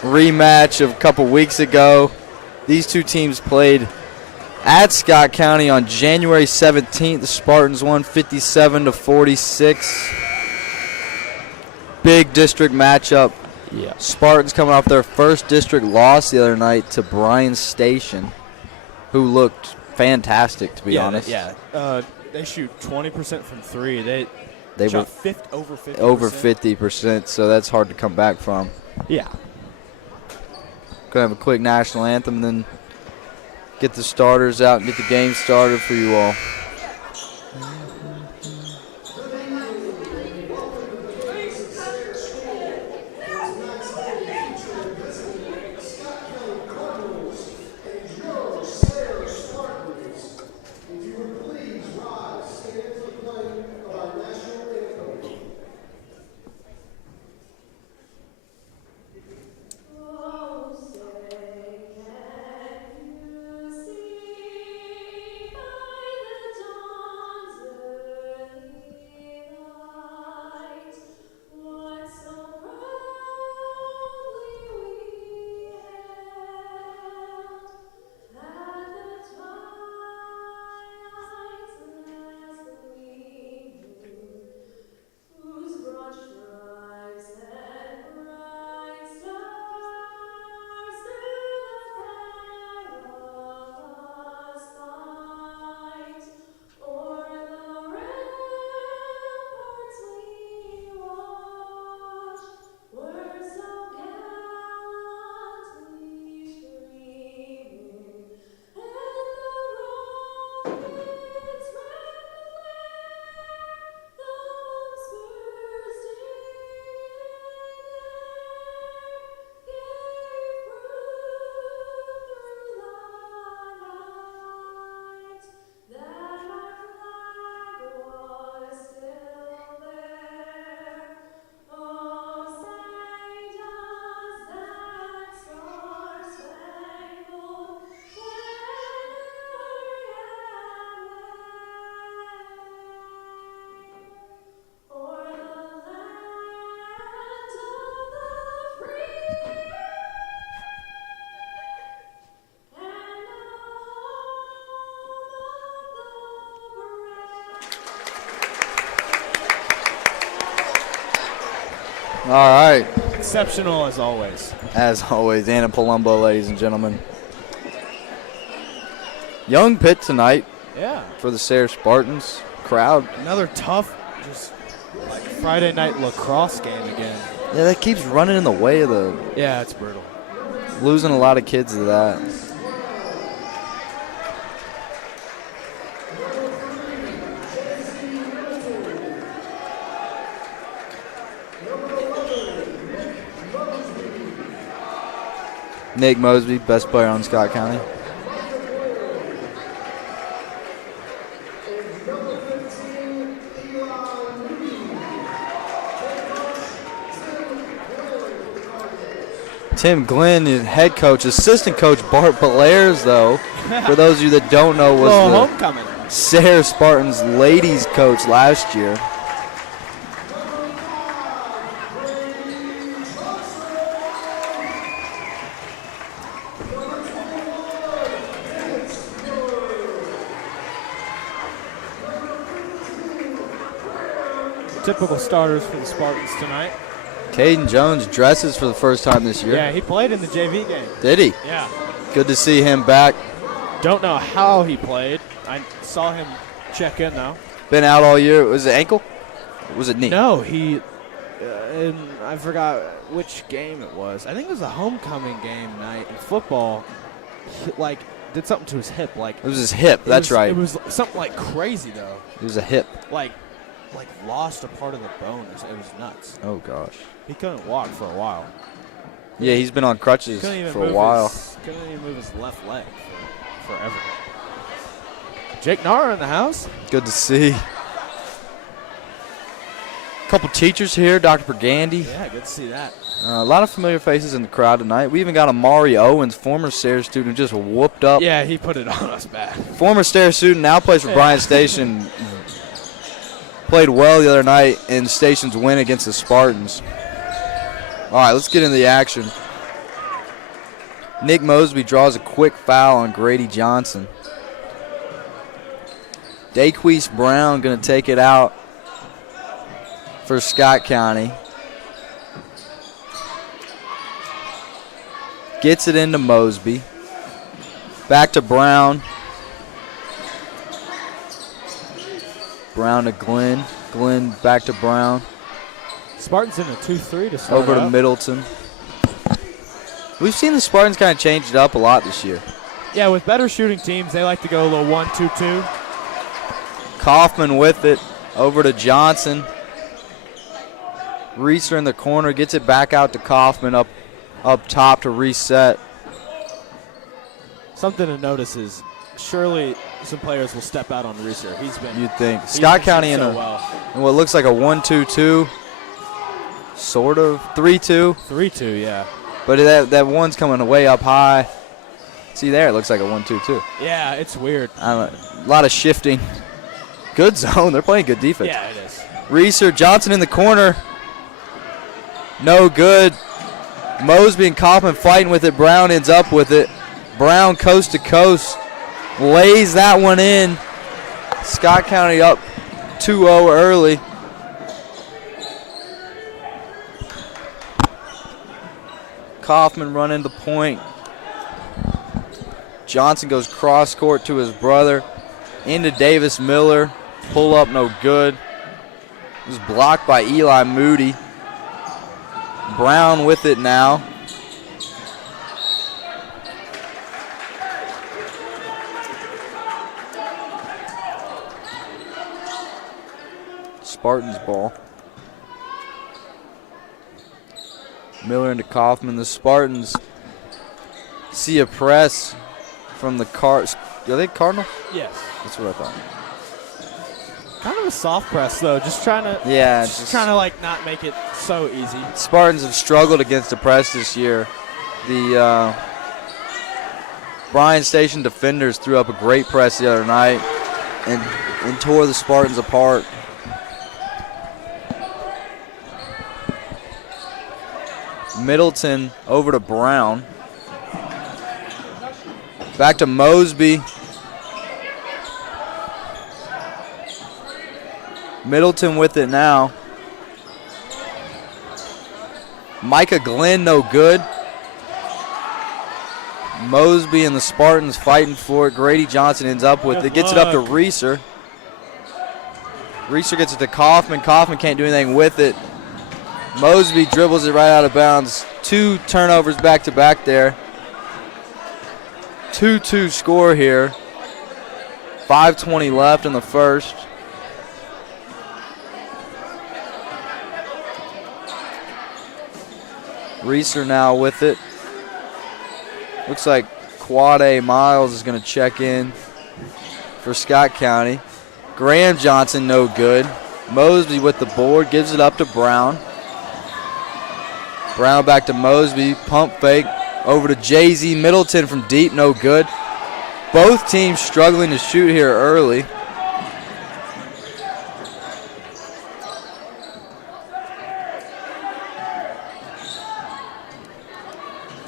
rematch of a couple weeks ago. These two teams played at Scott County on January 17th. The Spartans won 57-46. Big district matchup. Yeah. Spartans coming off their first district loss the other night to Bryan Station, who looked fantastic, to be honest. Yeah. They shoot 20% from three. They were shot over 50%. Over 50%, so that's hard to come back from. Yeah. Gonna have a quick national anthem and then get the starters out and get the game started for you all. All right. Exceptional as always. As always, Anna Palumbo, ladies and gentlemen. Young pit tonight. Yeah. For the Sayre Spartans. Crowd. Another tough, just like Friday night lacrosse game again. Yeah, that keeps running in the way of the. Yeah, it's brutal. Losing a lot of kids to that. Nick Mosby, best player on Scott County. Tim Glenn, head coach. Assistant coach Bart Belaires, though, for those of you that don't know, was the homecoming Sayre Spartans ladies coach last year. Typical starters for the Spartans tonight. Caden Jones dresses for the first time this year. Yeah, he played in the JV game. Did he? Yeah. Good to see him back. Don't know how he played. I saw him check in, though. Been out all year. Was it ankle? Or was it knee? No, he I forgot which game it was. I think it was a homecoming game night in football. He, did something to his hip. It was his hip. That's right. It was something crazy, though. It was a hip. Like lost a part of the bone. It was nuts. Oh, gosh. He couldn't walk for a while. Yeah, he's been on crutches for a while. Couldn't even move his left leg for forever. Jake Nara in the house. Good to see. Couple teachers here, Dr. Bergandy. Yeah, good to see that. A lot of familiar faces in the crowd tonight. We even got Amari Owens, former Sayre student, just whooped up. Yeah, he put it on us bad. Former Sayre student, now plays for Bryan Station. Played well the other night in Station's win against the Spartans. All right, let's get into the action. Nick Mosby draws a quick foul on Grady Johnson. Daquise Brown going to take it out for Scott County. Gets it into Mosby. Back to Brown. Brown to Glenn. Glenn back to Brown. Spartans in a 2-3 to start Over to Middleton. We've seen the Spartans kind of change it up a lot this year. Yeah, with better shooting teams, they like to go a little 1-2-2. Kaufman with it. Over to Johnson. Reeser in the corner. Gets it back out to Kaufman up top to reset. Something to notice is surely some players will step out on Reeser. You'd think. Scott County in what looks like a 1-2-2. Sort of. 3-2. 3-2, yeah. But that one's coming way up high. See there, it looks like a 1-2-2. Yeah, it's weird. A lot of shifting. Good zone. They're playing good defense. Yeah, it is. Reeser, Johnson in the corner. No good. Mosby and Kaufman fighting with it. Brown ends up with it. Brown coast to coast. Lays that one in. Scott County up 2-0 early. Kaufman running the point. Johnson goes cross court to his brother. Into Davis Miller. Pull up no good. It was blocked by Eli Moody. Brown with it now. Spartans ball. Miller into Kaufman. The Spartans see a press from the Are they Cardinal? Yes. That's what I thought. Kind of a soft press though, just trying to like not make it so easy. Spartans have struggled against the press this year. The Bryan Station defenders threw up a great press the other night and tore the Spartans apart. Middleton over to Brown. Back to Mosby. Middleton with it now. Micah Glenn no good. Mosby and the Spartans fighting for it. Grady Johnson ends up with it. Gets it up to Reeser. Reeser gets it to Kaufman. Kaufman can't do anything with it. Mosby dribbles it right out of bounds. 2 turnovers back to back there. 2-2 score here. 5:20 left in the first. Reeser now with it. Looks like Quade Miles is going to check in for Scott County. Graham Johnson no good. Mosby with the board, gives it up to Brown. Brown back to Mosby, pump fake, over to Jay-Z Middleton from deep, no good. Both teams struggling to shoot here early.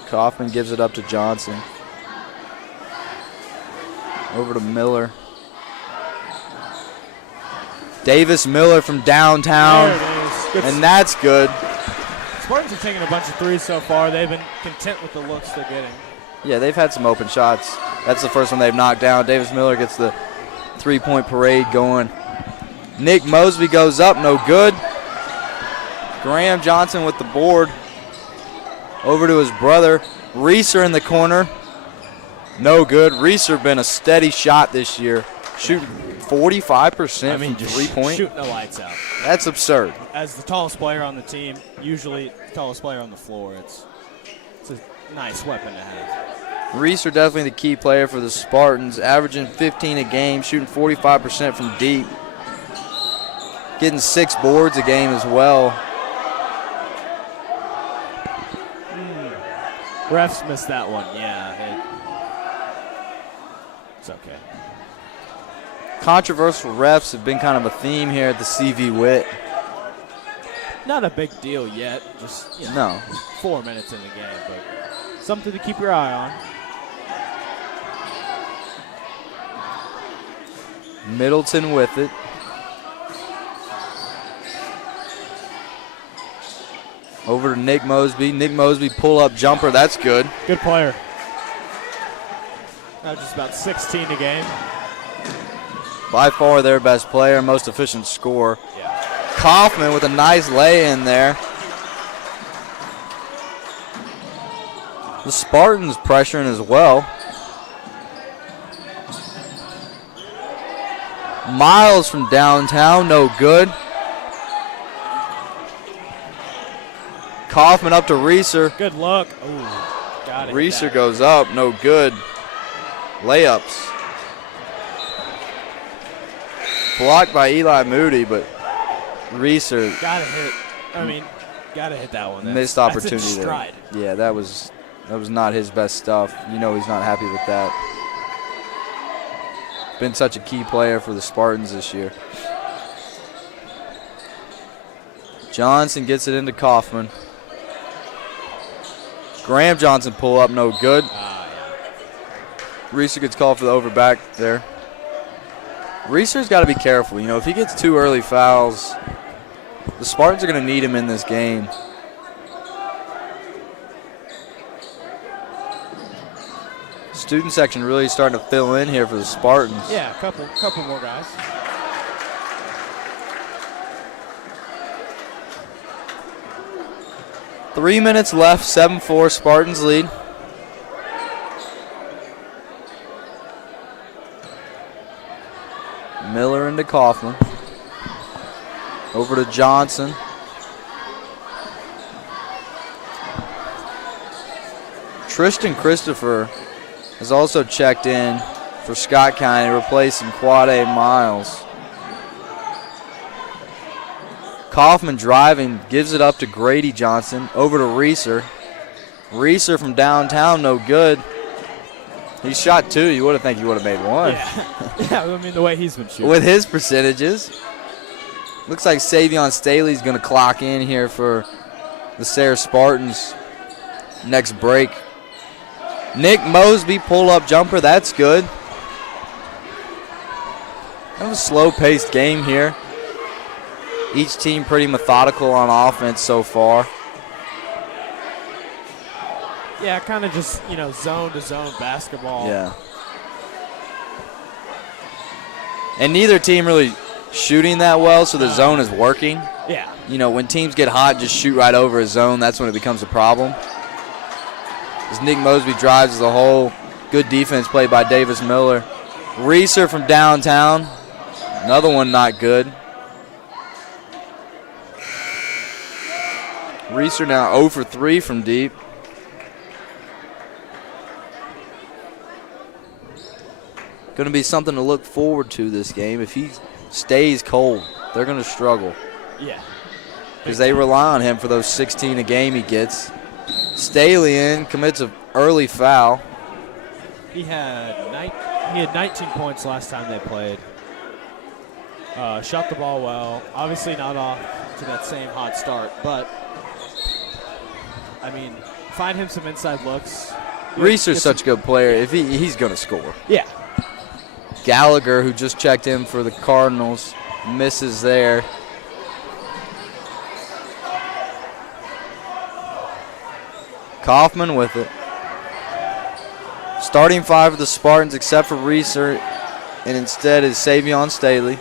Kaufman gives it up to Johnson. Over to Miller. Davis Miller from downtown. There it is. And that's good. Spartans have taken a bunch of threes so far. They've been content with the looks they're getting. Yeah, they've had some open shots. That's the first one they've knocked down. Davis Miller gets the three-point parade going. Nick Mosby goes up, no good. Graham Johnson with the board. Over to his brother. Reeser in the corner. No good. Reeser been a steady shot this year. Shooting 45% from three-point. Shooting the lights out. That's absurd. As the tallest player on the team, usually the tallest player on the floor, it's a nice weapon to have. Reeser definitely the key player for the Spartans, averaging 15 a game, shooting 45% from deep. Getting 6 boards a game as well. Refs missed that one, yeah. It's okay. Controversial refs have been kind of a theme here at the CV Witt. Not a big deal yet. Just No. 4 minutes in the game, but something to keep your eye on. Middleton with it. Over to Nick Mosby. Nick Mosby pull-up jumper. That's good. Good player. Now just about 16 a game. By far their best player, most efficient scorer. Yeah. Kaufman with a nice lay-in there. The Spartans pressuring as well. Miles from downtown, no good. Kaufman up to Reeser. Good look. Ooh, got it. Reeser goes up, no good. Layups. Blocked by Eli Moody, but Reeser Gotta hit. Gotta hit that one. missed That's opportunity in there. stride. Yeah, that was not his best stuff. You know he's not happy with that. Been such a key player for the Spartans this year. Johnson gets it into Kaufman. Graham Johnson pull up, no good. Reeser gets called for the over back there. Reeser's got to be careful. You know, if he gets 2 early fouls, the Spartans are going to need him in this game. Student section really starting to fill in here for the Spartans. Yeah, a couple more guys. Three minutes left, 7-4, Spartans lead. Miller into Kaufman. Over to Johnson. Tristan Christopher has also checked in for Scott County, replacing Quade Miles. Kaufman driving, gives it up to Grady Johnson. Over to Reeser. Reeser from downtown, no good. He shot 2. You would have think he would have made 1. Yeah, the way he's been shooting. With his percentages. Looks like Savion Staley's going to clock in here for the Sayre Spartans next break. Nick Mosby pull-up jumper. That's good. Kind of a slow-paced game here. Each team pretty methodical on offense so far. Yeah, kind of just, zone-to-zone basketball. Yeah. And neither team really shooting that well, so the zone is working. Yeah. You know, when teams get hot, just shoot right over a zone. That's when it becomes a problem. As Nick Mosby drives the hole. Good defense played by Davis Miller. Reeser from downtown. Another one not good. Reeser now 0 for 3 from deep. Going to be something to look forward to this game. If he stays cold, they're going to struggle. Yeah. Because they rely on him for those 16 a game he gets. Staley in, commits an early foul. He had 19 points last time they played. Shot the ball well. Obviously not off to that same hot start, but find him some inside looks. Reeser's such a good player. If he's going to score. Yeah. Gallagher, who just checked in for the Cardinals, misses there. Kaufman with it. Starting 5 of the Spartans except for Reeser, and instead is Savion Staley.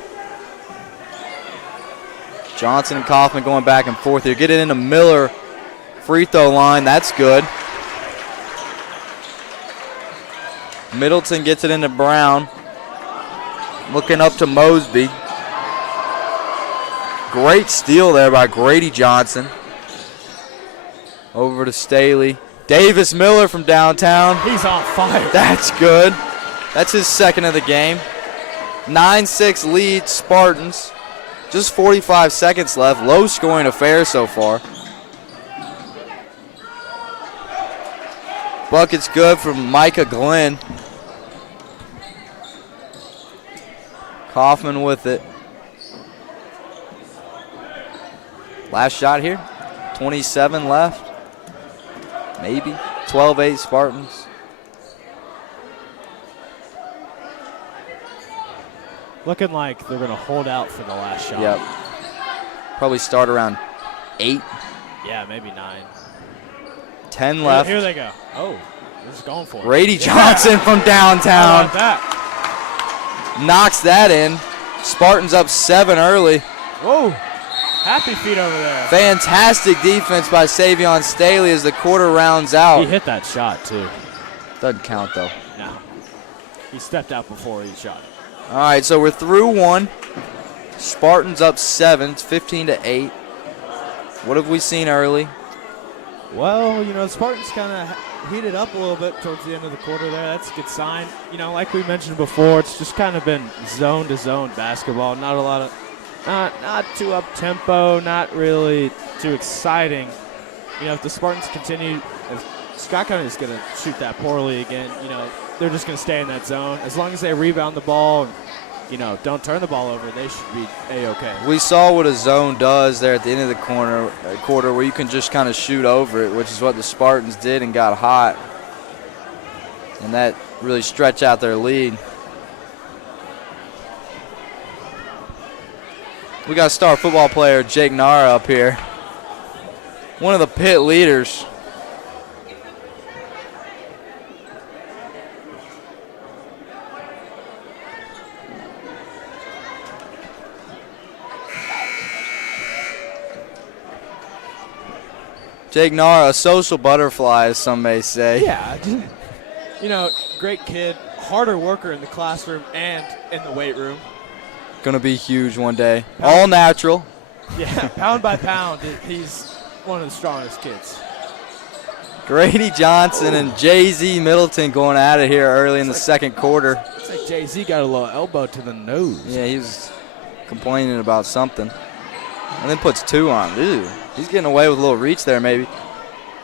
Johnson and Kaufman going back and forth here. Get it into Miller. Free throw line, that's good. Middleton gets it into Brown. Looking up to Mosby. Great steal there by Grady Johnson. Over to Staley. Davis Miller from downtown. He's on fire. That's good. That's his second of the game. 9-6 lead Spartans. Just 45 seconds left. Low scoring affair so far. Bucket's good from Micah Glenn. Kaufman with it. Last shot here. 27 left. Maybe. 12-8 Spartans. Looking like they're going to hold out for the last shot. Yep. Probably start around 8. Yeah, maybe 9. 10 left. Here they go. Oh, they're just going for it. Grady Johnson from downtown. How about that? Knocks that in. Spartans up 7 early. Whoa. Happy feet over there. Fantastic defense by Savion Staley as the quarter rounds out. He hit that shot, too. Doesn't count, though. No. He stepped out before he shot it. All right, so we're through 1. Spartans up 7. It's 15-8. What have we seen early? Well, you know, Spartans kind of heated up a little bit towards the end of the quarter there. That's a good sign. You know, like we mentioned before, it's just kind of been zone-to-zone basketball. Not a lot of, not too up-tempo, not really too exciting. You know, if the Spartans continue, if Scott County is going to shoot that poorly again, you know, they're just going to stay in that zone. As long as they rebound the ball and, you know, don't turn the ball over, they should be A-okay. We saw what a zone does there at the end of the quarter where you can just kind of shoot over it, which is what the Spartans did and got hot. And that really stretched out their lead. We got star football player Jake Nara up here. One of the pit leaders. Jake Nara, a social butterfly, as some may say. Yeah. You know, great kid, harder worker in the classroom and in the weight room. Going to be huge one day. All natural. Yeah, pound by pound, he's one of the strongest kids. Grady Johnson and Jay-Z Middleton going at it here early in the second quarter. It's like Jay-Z got a little elbow to the nose. Yeah, he was complaining about something. And then puts 2 on. Ew. He's getting away with a little reach there, maybe.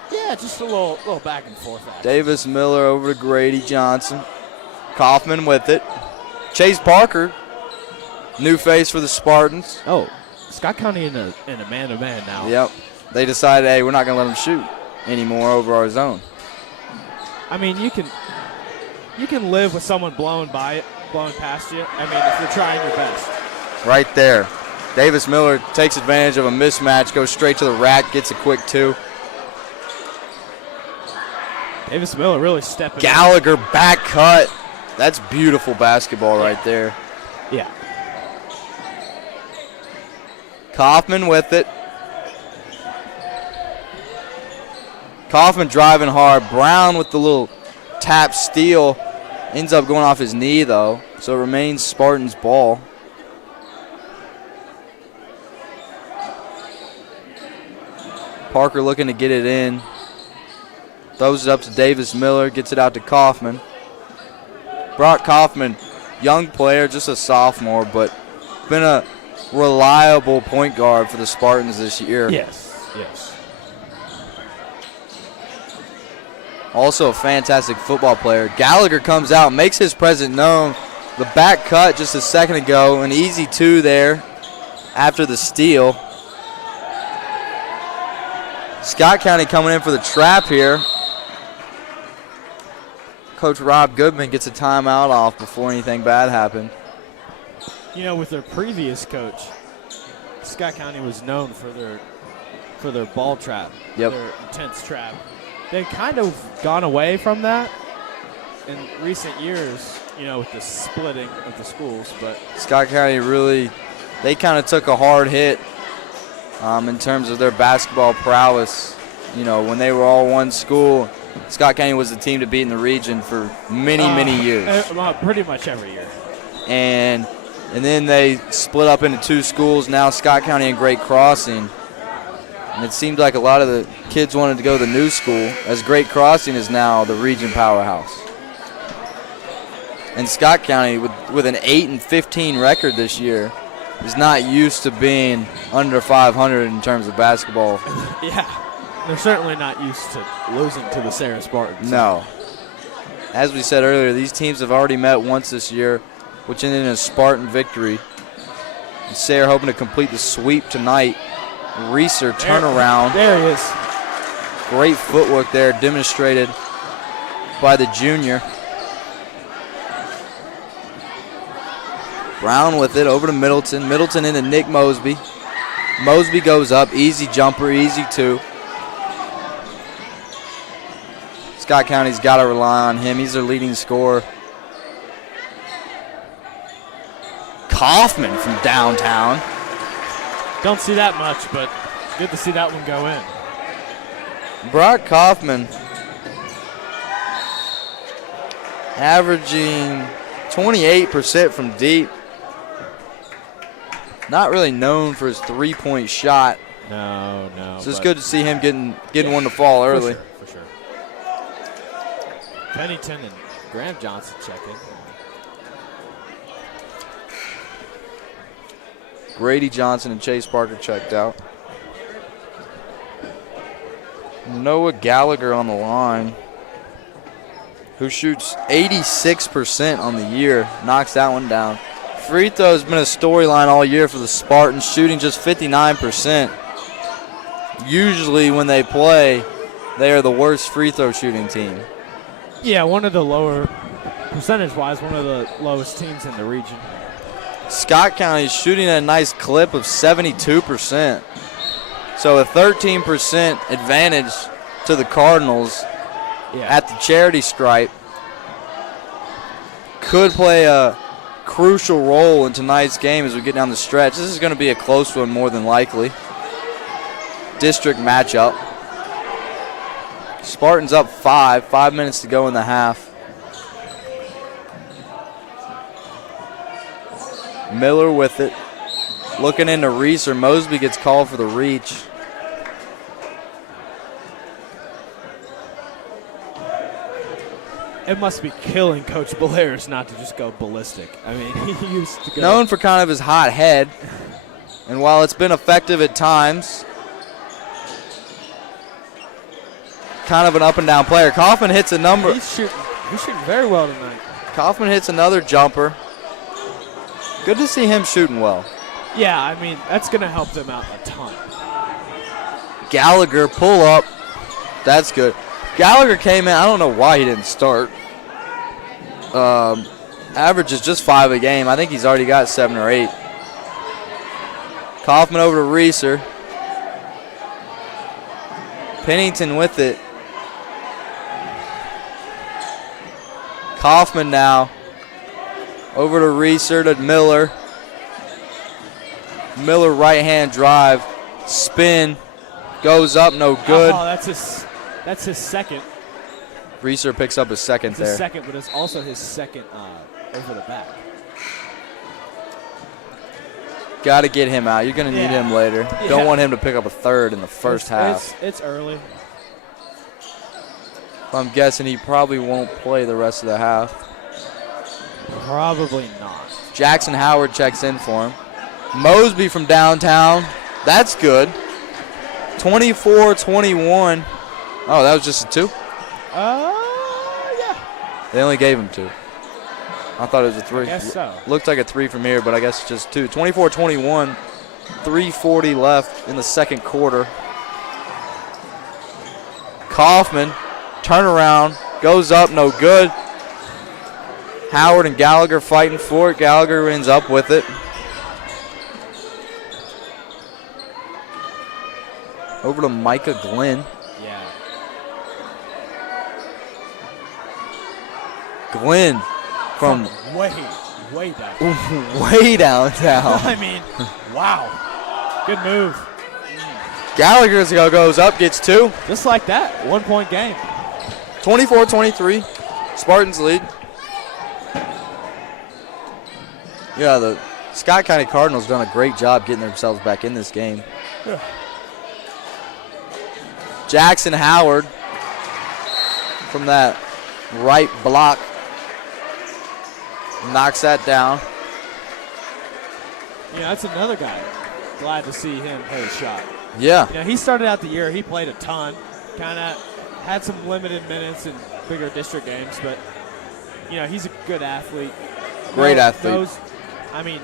Yeah, just a little back and forth. Davis Miller over to Grady Johnson. Kaufman with it. Chase Parker, new face for the Spartans. Oh, Scott County in a man-to-man now. Yep. They decided, hey, we're not going to let them shoot anymore over our zone. I mean, you can live with someone blowing past you. I mean, if you're trying your best. Right there. Davis Miller takes advantage of a mismatch, goes straight to the rack, gets a quick 2. Davis Miller really stepping Gallagher back cut. That's beautiful basketball right there. Yeah. Kaufman with it. Kaufman driving hard. Brown with the little tap steal. Ends up going off his knee, though. So it remains Spartans' ball. Parker looking to get it in. Throws it up to Davis Miller. Gets it out to Kaufman. Brock Kaufman, young player, just a sophomore, but been a reliable point guard for the Spartans this year. Yes, yes. Also a fantastic football player. Gallagher comes out, makes his presence known. The back cut just a second ago, an easy 2 there after the steal. Scott County coming in for the trap here. Coach Rob Goodman gets a timeout off before anything bad happened. You know, with their previous coach, Scott County was known for their ball trap, Yep. their intense trap. They've kind of gone away from that in recent years, you know, with the splitting of the schools. But Scott County really, they kind of took a hard hit in terms of their basketball prowess. You know, when they were all one school, Scott County was the team to beat in the region for many years. Pretty much every year. And then they split up into 2 schools, now Scott County and Great Crossing. And it seemed like a lot of the kids wanted to go to the new school, as Great Crossing is now the region powerhouse. And Scott County, with an 8-15 record this year, is not used to being under 500 in terms of basketball. Yeah, they're certainly not used to losing to the Sayre Spartans. No. As we said earlier, these teams have already met once this year, which ended in a Spartan victory. And Sayre hoping to complete the sweep tonight Reeser turnaround. There he is. Great footwork there demonstrated by the junior. Brown with it over to Middleton. Middleton into Nick Mosby. Mosby goes up. Easy jumper, easy two. Scott County's got to rely on him. He's their leading scorer. Kaufman from downtown. Don't see that much, but good to see that one go in. Brock Kaufman averaging 28% from deep. Not really known for his three-point shot. No. So it's good to see him getting one to fall early. For sure. Pennington and Graham Johnson checking. Grady Johnson and Chase Parker checked out. Noah Gallagher on the line, who shoots 86% on the year, knocks that one down. Free throw has been a storyline all year for the Spartans, shooting just 59%. Usually when they play, they are the worst free throw shooting team. Yeah, one of the lower, percentage-wise, one of the lowest teams in the region. Scott County is shooting at a nice clip of 72%. So a 13% advantage to the Cardinals at the charity stripe. Could play a crucial role in tonight's game as we get down the stretch. This is going to be a close one more than likely. District matchup. Spartans up 5 minutes to go in the half. Miller with it. Looking into Reeser. Mosby gets called for the reach. It must be killing Coach Belair's not to just go ballistic. I mean, he used to go. Known for kind of his hot head. And while it's been effective at times, kind of an up and down player. Kaufman hits a number. He's shooting very well tonight. Kaufman hits another jumper. Good to see him shooting well. Yeah, I mean, that's going to help them out a ton. Gallagher pull up. That's good. Gallagher came in. I don't know why he didn't start. Averages just 5 a game. I think he's already got 7 or 8. Kaufman over to Reeser. Pennington with it. Kaufman now. Over to Reeser to Miller. Miller right-hand drive. Spin. Goes up, no good. Oh, that's his second. Reeser picks up his second It's there. his second, but it's also his second over the back. Got to get him out. You're going to need him later. Yeah. Don't want him to pick up a third in the first half. It's early. I'm guessing he probably won't play the rest of the half. Probably not. Jackson Howard checks in for him. Mosby from downtown. That's good. 24-21. Oh, that was just a 2? Yeah. They only gave him 2. I thought it was a 3. I guess so. Looked like a 3 from here, but I guess it's just 2. 24-21. 3:40 left in the second quarter. Kaufman, turnaround, goes up, no good. Howard and Gallagher fighting for it. Gallagher ends up with it. Over to Micah Glenn. Yeah. Glenn from way down. way downtown. I mean, wow. Good move. Gallagher goes up, gets 2. Just like that. 1-point game. 24-23. Spartans lead. Yeah, the Scott County Cardinals done a great job getting themselves back in this game. Yeah. Jackson Howard from that right block knocks that down. Yeah, that's another guy. Glad to see him hit a shot. Yeah. You know, he started out the year, he played a ton, kind of had some limited minutes in bigger district games, but, you know, he's a good athlete. Great athlete. I mean,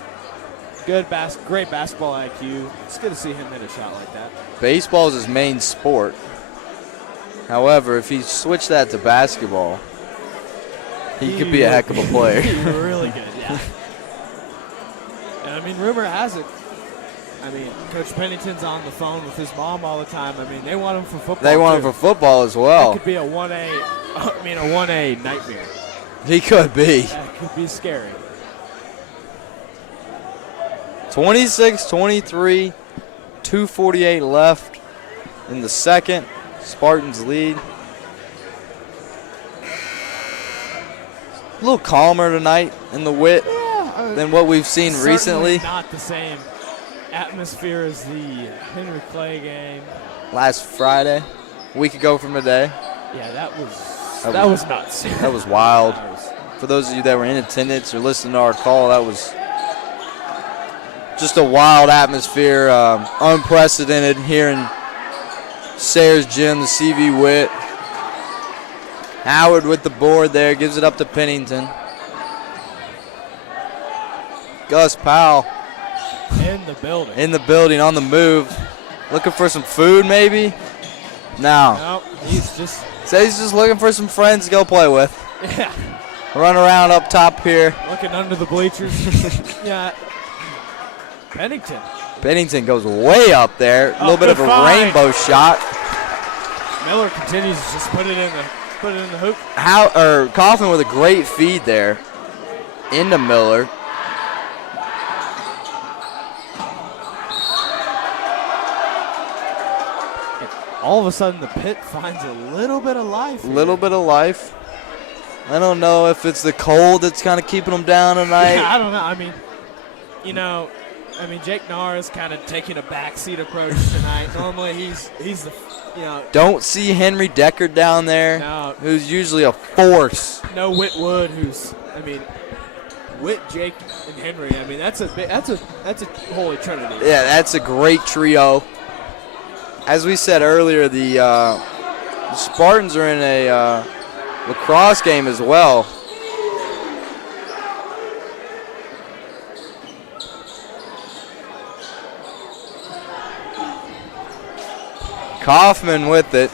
great basketball IQ. It's good to see him hit a shot like that. Baseball is his main sport. However, if he switched that to basketball, he could be a heck of a player. He's really good, yeah. And, I mean, rumor has it, Coach Pennington's on the phone with his mom all the time. I mean, they want him for football. They want him for football as well. That could be a 1A nightmare. He could be. That could be scary. 26-23, 2:48 left in the second. Spartans lead. A little calmer tonight in the Wit than what we've seen recently. Not the same atmosphere as the Henry Clay game last Friday, a week ago from today. Yeah, that was nuts. That was wild. For those of you that were in attendance or listening to our call, that was just a wild atmosphere, unprecedented here in Sayre's gym, the CV Wit. Howard with the board there, gives it up to Pennington. Gus Powell in the building, on the move. Looking for some food, maybe? No. Nope, he's just looking for some friends to go play with. Yeah. Run around up top here. Looking under the bleachers. Yeah. Pennington goes way up there. A little bit of a rainbow shot. Miller continues to just put it in the hoop. Kaufman with a great feed there into Miller. All of a sudden, the pit finds a little bit of life. I don't know if it's the cold that's kind of keeping them down tonight. Yeah, I don't know. Jake Narr is kind of taking a backseat approach tonight. Normally, he's the. Don't see Henry Deckard down there, who's usually a force. No Whit Wood, Whit, Jake, and Henry. That's a holy trinity. Yeah, that's a great trio. As we said earlier, the Spartans are in a lacrosse game as well. Kaufman with it.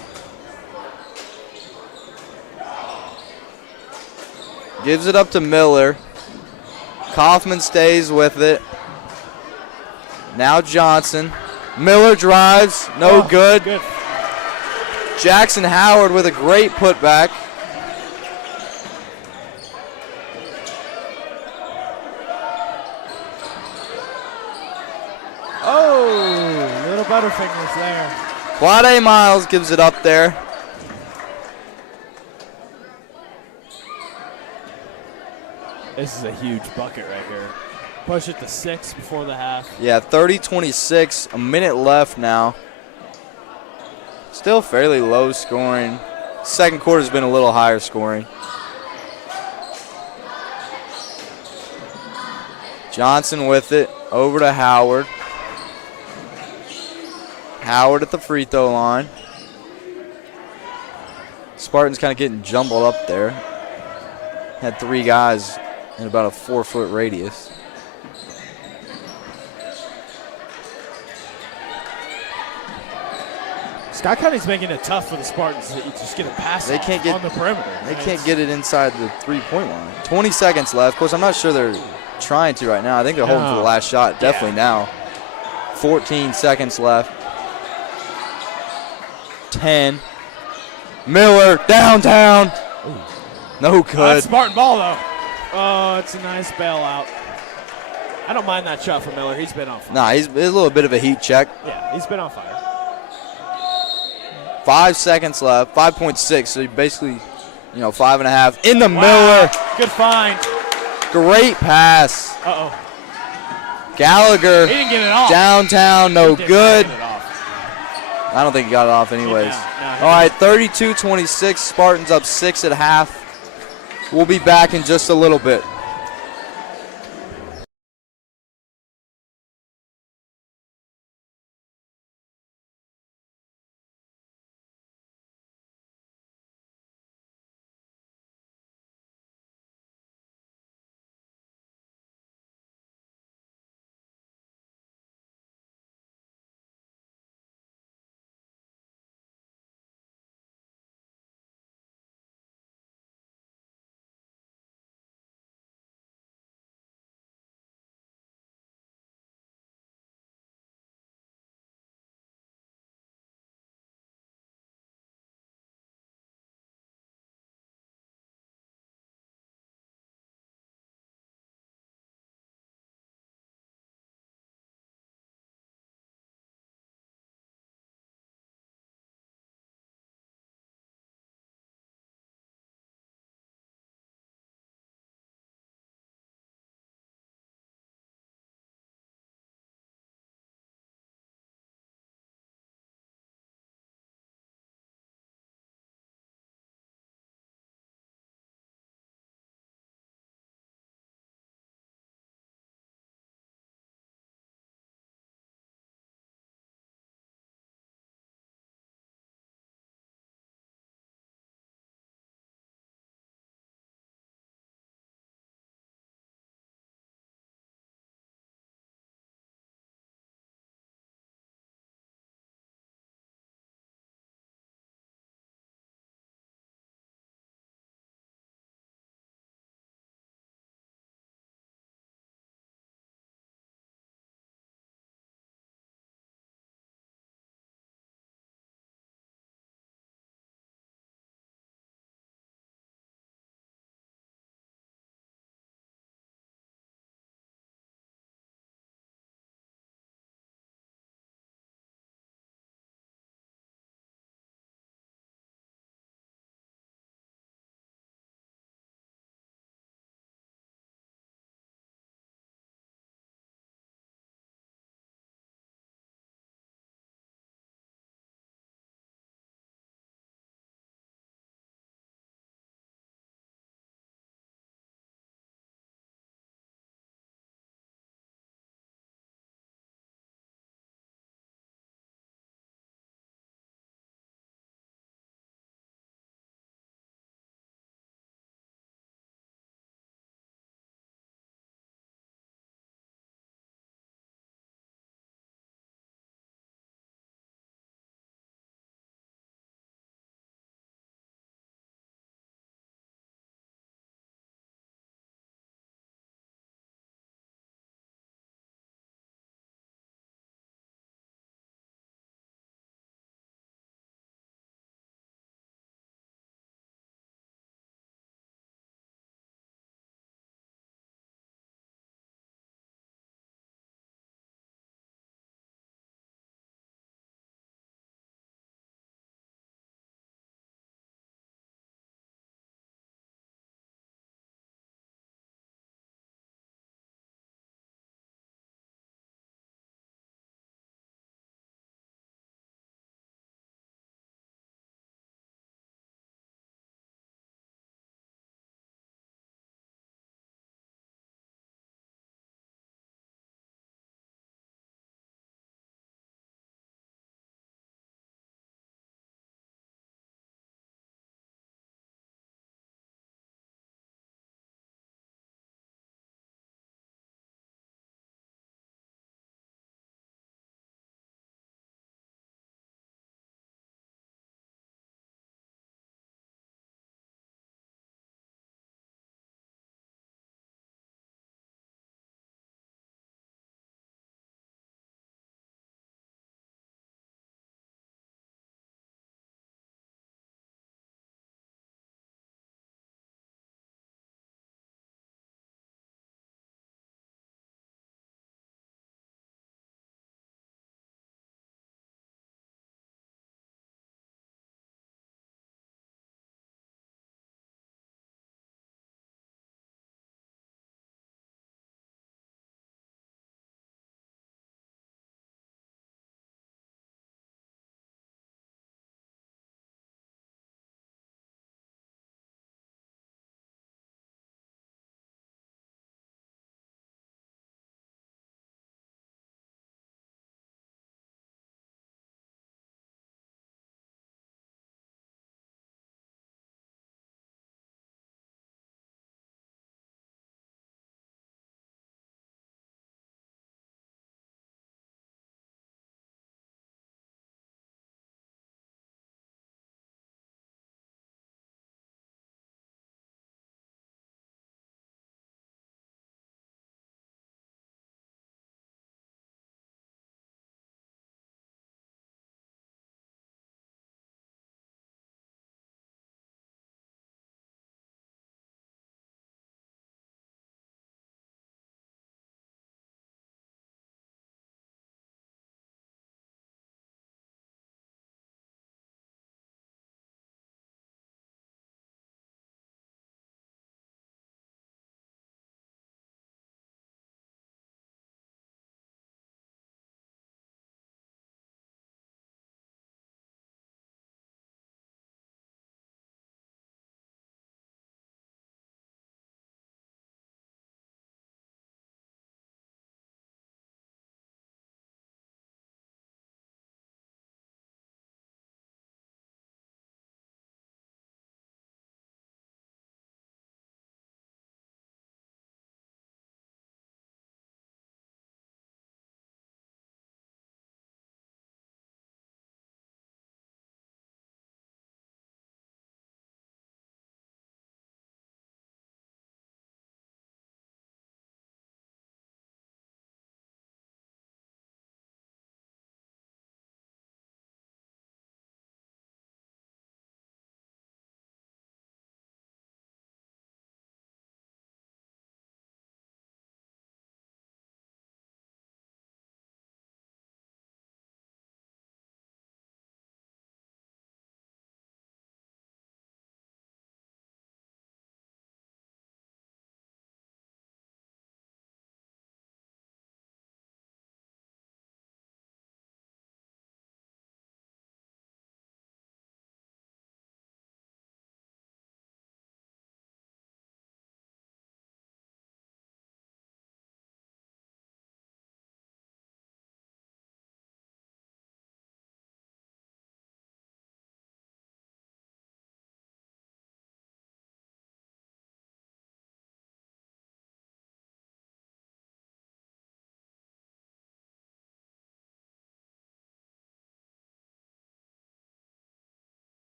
Gives it up to Miller. Kaufman stays with it. Now Johnson. Miller drives. No good. Jackson Howard with a great putback. Oh, little Butterfingers there. Quade Miles gives it up there. This is a huge bucket right here. Push it to 6 before the half. Yeah, 30-26, a minute left now. Still fairly low scoring. Second quarter's been a little higher scoring. Johnson with it, over to Howard. Howard at the free throw line. Spartans kind of getting jumbled up there. Had 3 guys in about a 4-foot radius. Scott County's making it tough for the Spartans to just get a pass on the perimeter. They can't get it inside the three-point line. 20 seconds left. Of course, I'm not sure they're trying to right now. I think they're holding for the last shot. Definitely now. 14 seconds left. 10. Miller downtown. Ooh. No good. That's Spartan ball, though. Oh, it's a nice bailout. I don't mind that shot from Miller. He's been on fire. Nah, he's a little bit of a heat check. Yeah, he's been on fire. 5 seconds left. 5.6. So basically, 5.5. In the Miller. Good find. Great pass. Uh-oh. Gallagher. He didn't get it off. Downtown, no good. Get it off. I don't think he got it off anyways. No, all right, 32-26. Spartans up 6 at half. We'll be back in just a little bit.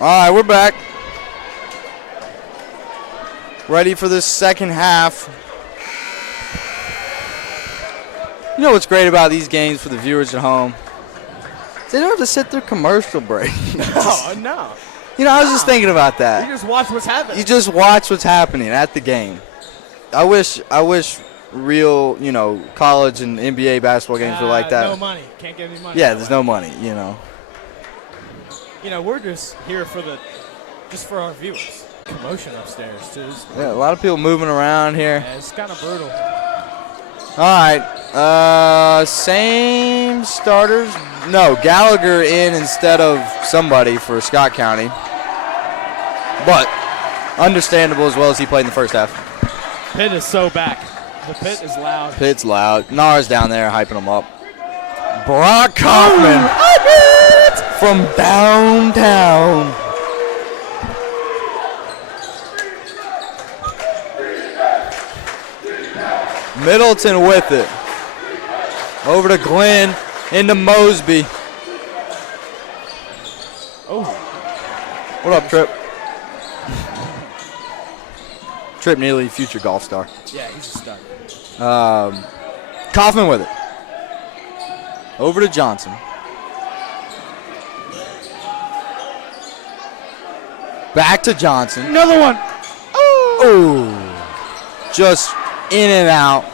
All right, we're back. Ready for this second half. You know what's great about these games for the viewers at home? They don't have to sit through commercial break. No. You know, I was just thinking about that. You just watch what's happening. You just watch what's happening at the game. I wish real, you know, college and NBA basketball games were like that. No money. Can't get any money. Yeah, there's no money, you know. You know, we're just here for our viewers. Commotion upstairs, too. Yeah, a lot of people moving around here. Yeah, it's kind of brutal. All right. Same starters. No, Gallagher in instead of somebody for Scott County. But understandable as well as he played in the first half. Pitt is so back. The pit is loud. Pitt's loud. Nars down there hyping him up. Brock Kaufman from downtown. Middleton with it. Over to Glenn, into Mosby. Oh. What up, Tripp? Tripp Neely, future golf star. Yeah, he's a stud. Kaufman with it. Over to Johnson. Back to Johnson. Another one. Oh. Just in and out.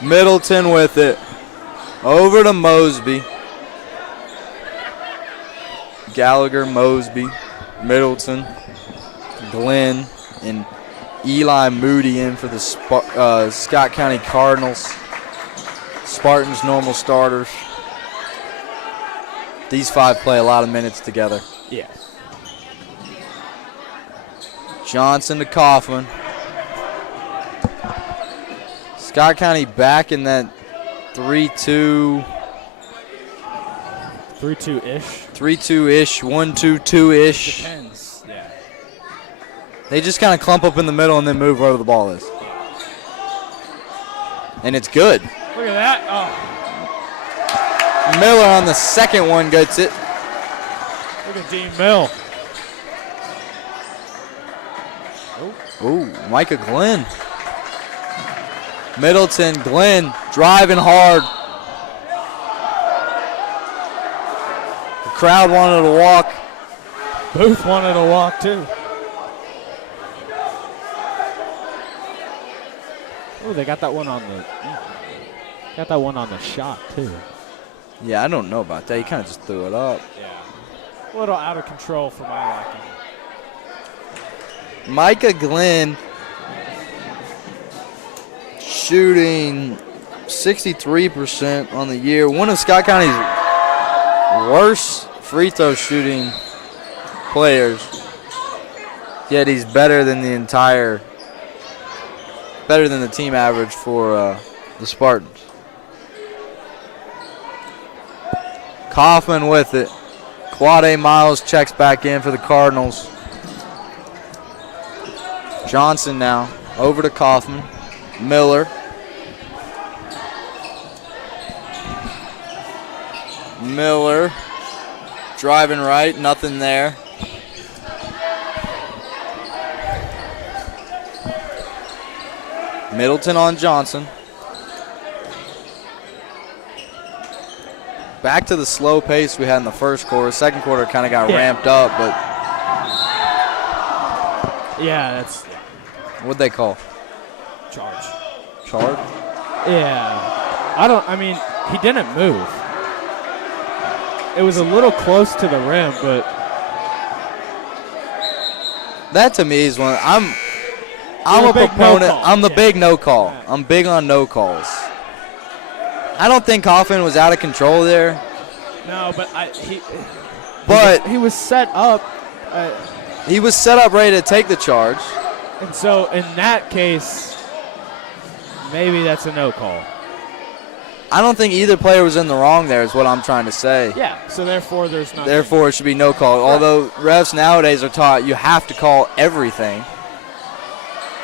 Middleton with it. Over to Mosby. Gallagher, Mosby, Middleton, Glenn, and Eli Moody in for the Scott County Cardinals. Spartans normal starters. These five play a lot of minutes together. Yeah. Johnson to Kaufman. Scott County back in that 3-2. 3-2-ish. 3-2-ish, 1-2-2-ish. Depends. Yeah. They just kind of clump up in the middle and then move wherever the ball is. And it's good. Look at that. Oh. Miller on the second one gets it. Look at Dean Mill. Ooh, Micah Glenn. Middleton, Glenn driving hard. The crowd wanted to walk. Booth wanted to walk too. Oh, they got that one on the shot too. Yeah, I don't know about that. He kind of just threw it up. Yeah. A little out of control for my liking. Micah Glenn shooting 63% on the year. One of Scott County's worst free throw shooting players. Yet he's better than the team average for the Spartans. Kaufman with it. Quade Miles checks back in for the Cardinals. Johnson now over to Kaufman. Miller. Miller driving right, nothing there. Middleton on Johnson. Back to the slow pace we had in the first quarter. Second quarter kind of got ramped up, but yeah, that's what'd they call? Charge. Charge? Yeah. He didn't move. It was a little close to the rim, but that to me is one. I'm a proponent. I'm the big no call. Yeah. I'm big on no calls. I don't think Kaufman was out of control there. No, but he was set up. He was set up ready to take the charge. And so in that case, maybe that's a no call. I don't think either player was in the wrong there is what I'm trying to say. Yeah, so therefore there's nothing. Therefore it should be no call. Right. Although refs nowadays are taught you have to call everything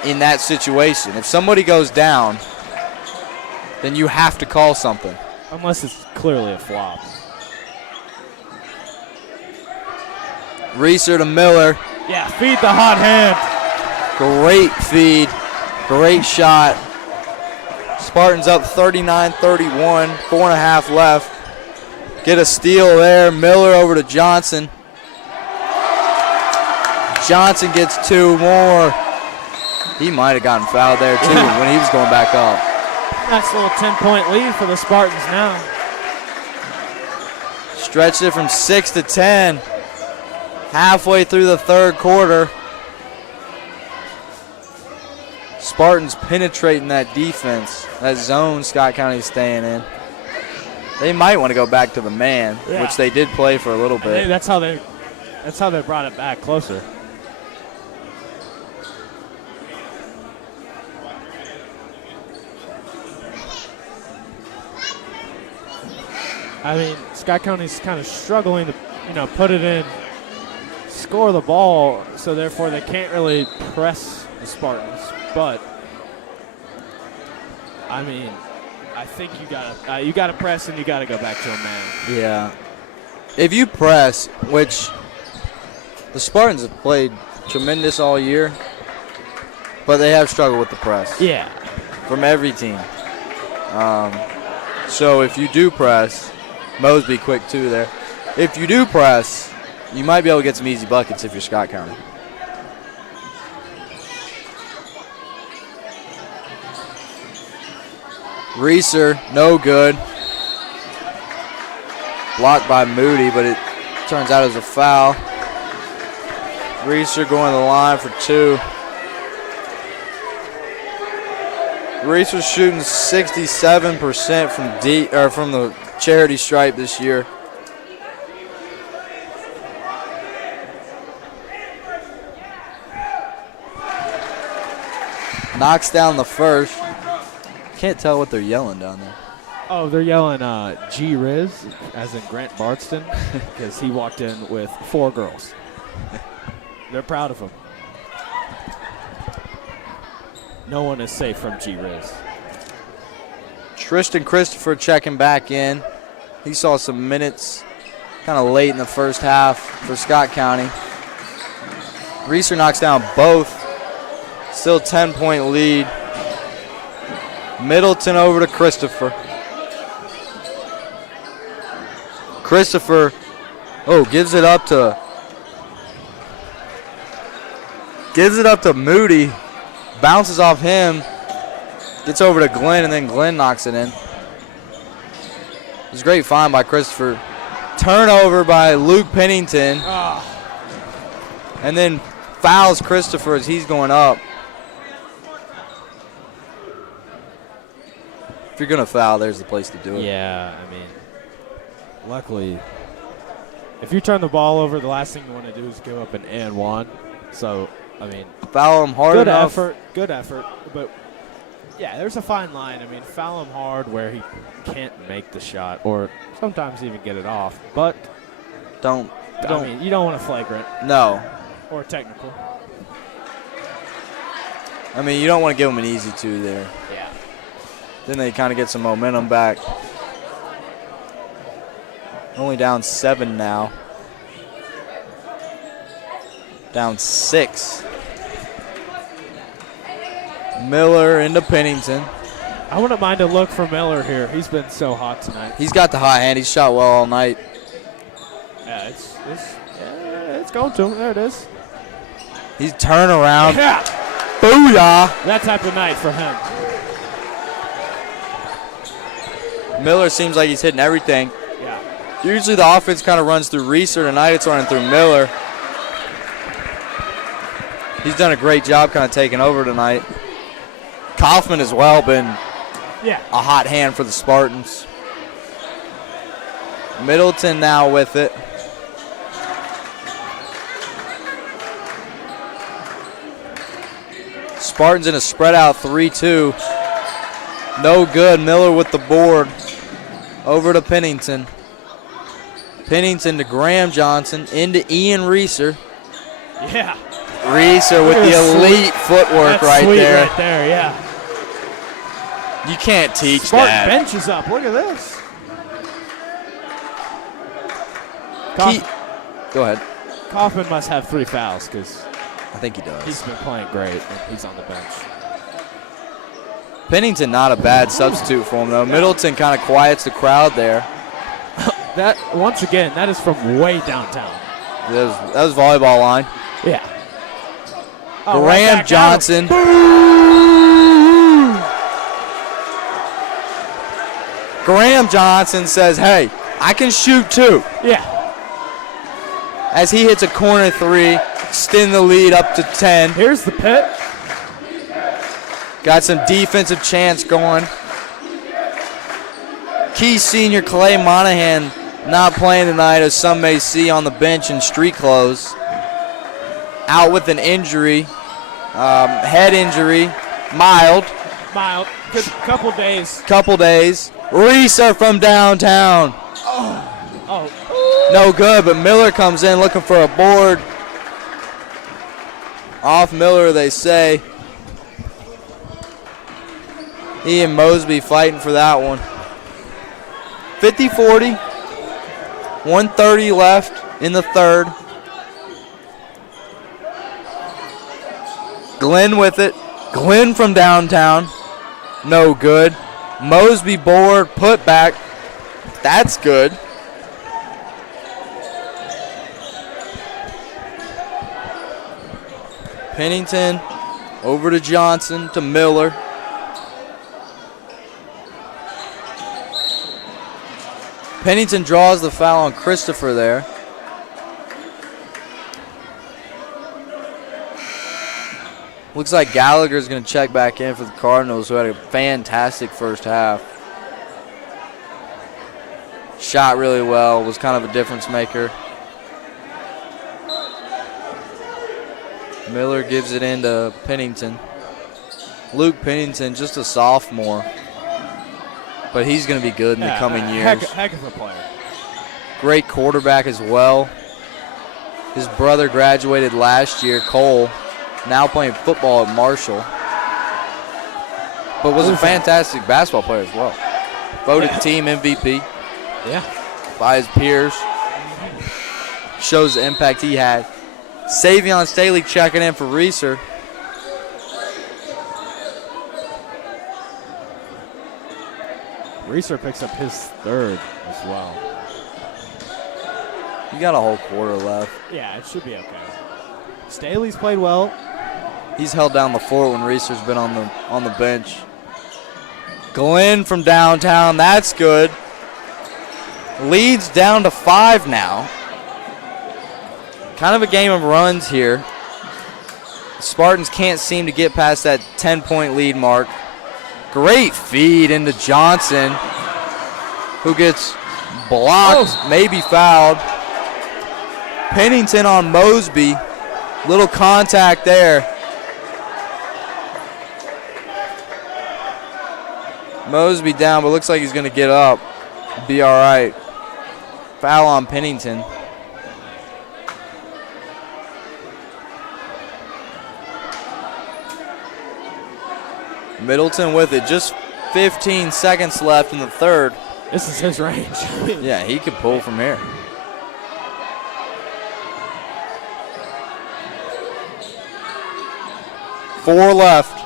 in that situation. If somebody goes down, then you have to call something. Unless it's clearly a flop. Reeser to Miller. Yeah, feed the hot hand. Great feed. Great shot. Spartans up 39-31. 4.5 left. Get a steal there. Miller over to Johnson. Johnson gets 2 more. He might have gotten fouled there, too, when he was going back up. Nice little 10-point lead for the Spartans now. Stretched it from 6 to 10. Halfway through the third quarter. Spartans penetrating that defense, that zone Scott County's staying in. They might want to go back to the man, which they did play for a little bit. That's how they brought it back closer. I mean, Scott County's kind of struggling to, put it in, score the ball, so therefore they can't really press the Spartans. But I mean, I think you gotta press and you gotta go back to a man. Yeah, if you press, which the Spartans have played tremendous all year, but they have struggled with the press. Yeah, from every team. So if you do press, Mosby quick too there. If you do press, you might be able to get some easy buckets if you're Scott County. Reeser, no good. Blocked by Moody, but it turns out as a foul. Reeser going to the line for 2. Reeser's shooting 67% from deep, or from the charity stripe this year. Knocks down the first. Can't tell what they're yelling down there. Oh, they're yelling G Riz, as in Grant Bardston, because he walked in with 4 girls. They're proud of him. No one is safe from G Riz. Tristan Christopher checking back in. He saw some minutes kind of late in the first half for Scott County. Reeser knocks down both. Still 10-point lead. Middleton over to Christopher. Christopher, gives it up to Moody. Bounces off him. Gets over to Glenn, and then Glenn knocks it in. It was a great find by Christopher. Turnover by Luke Pennington. And then fouls Christopher as he's going up. If you're going to foul, there's the place to do it. Yeah, I mean, luckily, if you turn the ball over, the last thing you want to do is give up an and one. So, I mean, foul him hard enough. Good effort. But, yeah, there's a fine line. I mean, foul him hard where he can't make the shot or sometimes even get it off. But, don't. I mean, you don't want a flagrant. No. Or technical. I mean, you don't want to give him an easy 2 there. Yeah. Then they kind of get some momentum back. Only down 7 now. Down 6. Miller into Pennington. I wouldn't mind a look for Miller here. He's been so hot tonight. He's got the hot hand. He's shot well all night. Yeah, it's going to him. There it is. He's turn around. Yeah. Booyah. That type of night for him. Miller seems like he's hitting everything. Yeah. Usually the offense kind of runs through Reeser. Tonight it's running through Miller. He's done a great job kind of taking over tonight. Kaufman as well been a hot hand for the Spartans. Middleton now with it. Spartans in a spread out 3-2. No good. Miller with the board. Over to Pennington. Pennington to Graham Johnson. Into Ian Reeser. Yeah. Reeser with the elite footwork That's right sweet there. Right there, yeah. You can't teach Spartan that. bench is up. Look at this. Go ahead. Kaufman must have 3 fouls because I think he does. he's been playing great and he's on the bench. Pennington not a bad substitute for him, though. Middleton kind of quiets the crowd there. That once again, that is from way downtown. That was volleyball line. Yeah. Graham Johnson. Graham Johnson says, hey, I can shoot too. Yeah. As he hits a corner 3, extend the lead up to 10. Here's the pit. Got some defensive chance going. Key senior Clay Monahan not playing tonight, as some may see on the bench in street clothes. Out with an injury, head injury, mild. Mild. Good couple days. Reeser from downtown. Oh. No good, but Miller comes in looking for a board. Off Miller, they say. He and Mosby fighting for that one. 50-40. 1:30 left in the third. Glenn with it. Glenn from downtown. No good. Mosby board, put back. That's good. Pennington over to Johnson to Miller. Pennington draws the foul on Christopher there. Looks like Gallagher's going to check back in for the Cardinals, who had a fantastic first half. Shot really well, was kind of a difference maker. Miller gives it into Pennington. Luke Pennington, just a sophomore. But he's going to be good in the coming years. Heck of a player. Great quarterback as well. His brother graduated last year, Cole, now playing football at Marshall. But was a fantastic basketball player as well. Voted team MVP. Yeah. By his peers. Shows the impact he had. Savion Staley checking in for Reeser. Reeser picks up his third as well. You got a whole quarter left. Yeah, it should be okay. Staley's played well. He's held down the fort when Reeser's been on the bench. Glenn from downtown, that's good. Leads down to 5 now. Kind of a game of runs here. Spartans can't seem to get past that 10-point lead mark. Great feed into Johnson, who gets blocked, maybe fouled. Pennington on Mosby. Little contact there. Mosby down, but looks like he's going to get up. Be all right. Foul on Pennington. Middleton with it. Just 15 seconds left in the third. This is his range. Yeah, he could pull from here. Four left.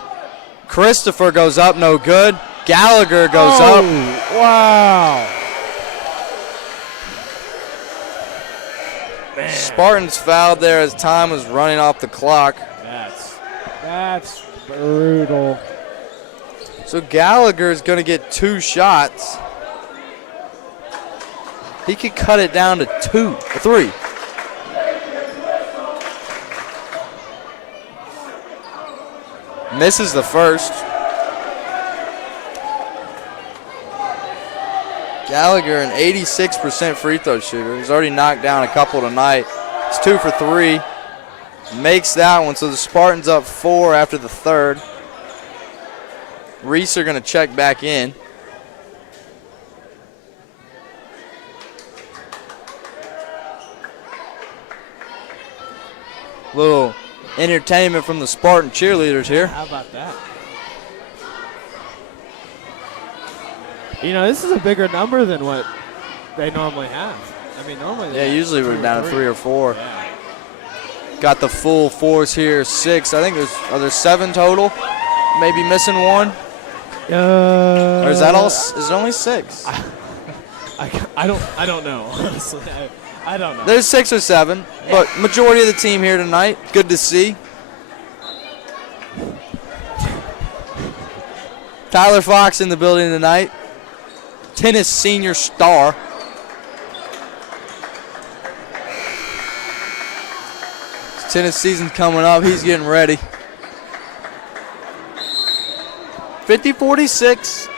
Christopher goes up, no good. Gallagher goes up. Wow. Man. Spartans fouled there as time was running off the clock. That's brutal. So Gallagher is going to get 2 shots. He could cut it down to 3. Misses the first. Gallagher, an 86% free throw shooter. He's already knocked down a couple tonight. It's 2 for 3. Makes that one, so the Spartans up 4 after the third. Reese are going to check back in. Little entertainment from the Spartan cheerleaders here. How about that? You know, this is a bigger number than what they normally have. I mean, normally. Yeah, usually we're down to 3 or 4. Yeah. got the full force here. 6. I think are there 7 total? Maybe missing 1. Or is that all? Is it only 6? I don't know. Honestly, I don't know. There's 6 or 7, but majority of the team here tonight. Good to see. Tyler Fox in the building tonight. Tennis senior star. Tennis season coming up. He's getting ready. 50-46.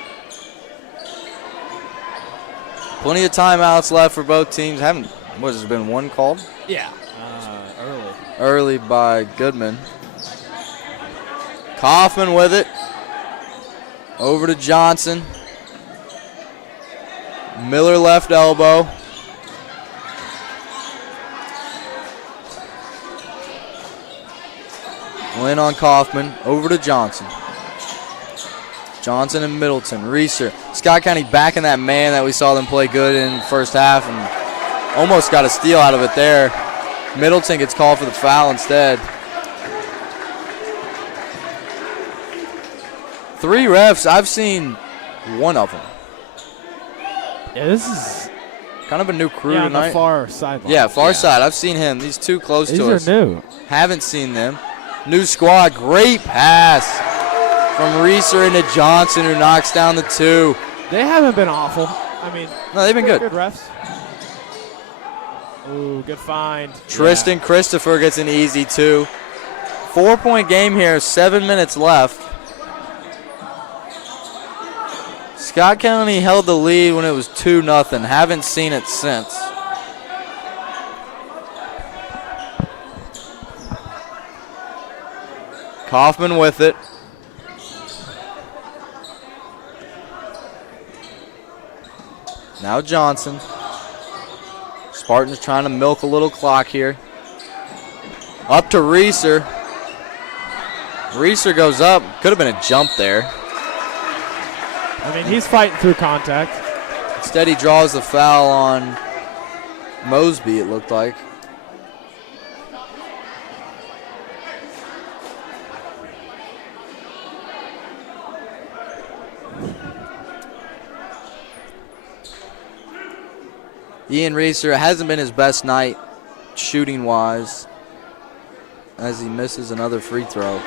Plenty of timeouts left for both teams. What has there been, 1 called? Yeah. Early by Goodman. Kaufman with it. Over to Johnson. Miller left elbow. Win on Kaufman. Over to Johnson. Johnson and Middleton. Reeser. Scott County backing that man that we saw them play good in the first half and almost got a steal out of it there. Middleton gets called for the foul instead. 3 refs. I've seen 1 of them. Yeah, this is kind of a new crew on tonight. the far side. Yeah, far side. I've seen him. These 2 close to us. These are new. Haven't seen them. New squad. Great pass from Reeser into Johnson, who knocks down the 2. They haven't been awful. I mean, no, they've been good. Good refs. Ooh, good find. Tristan Christopher gets an easy 2. 4-point game here. 7 minutes left. Scott County held the lead when it was 2-0. Haven't seen it since. Kaufman with it. Now Johnson. Spartans trying to milk a little clock here. Up to Reeser. Reeser goes up. Could have been a jump there. I mean, he's fighting through contact. Instead, he draws the foul on Mosby, it looked like. Ian Reeser hasn't been his best night shooting-wise as he misses another free throw.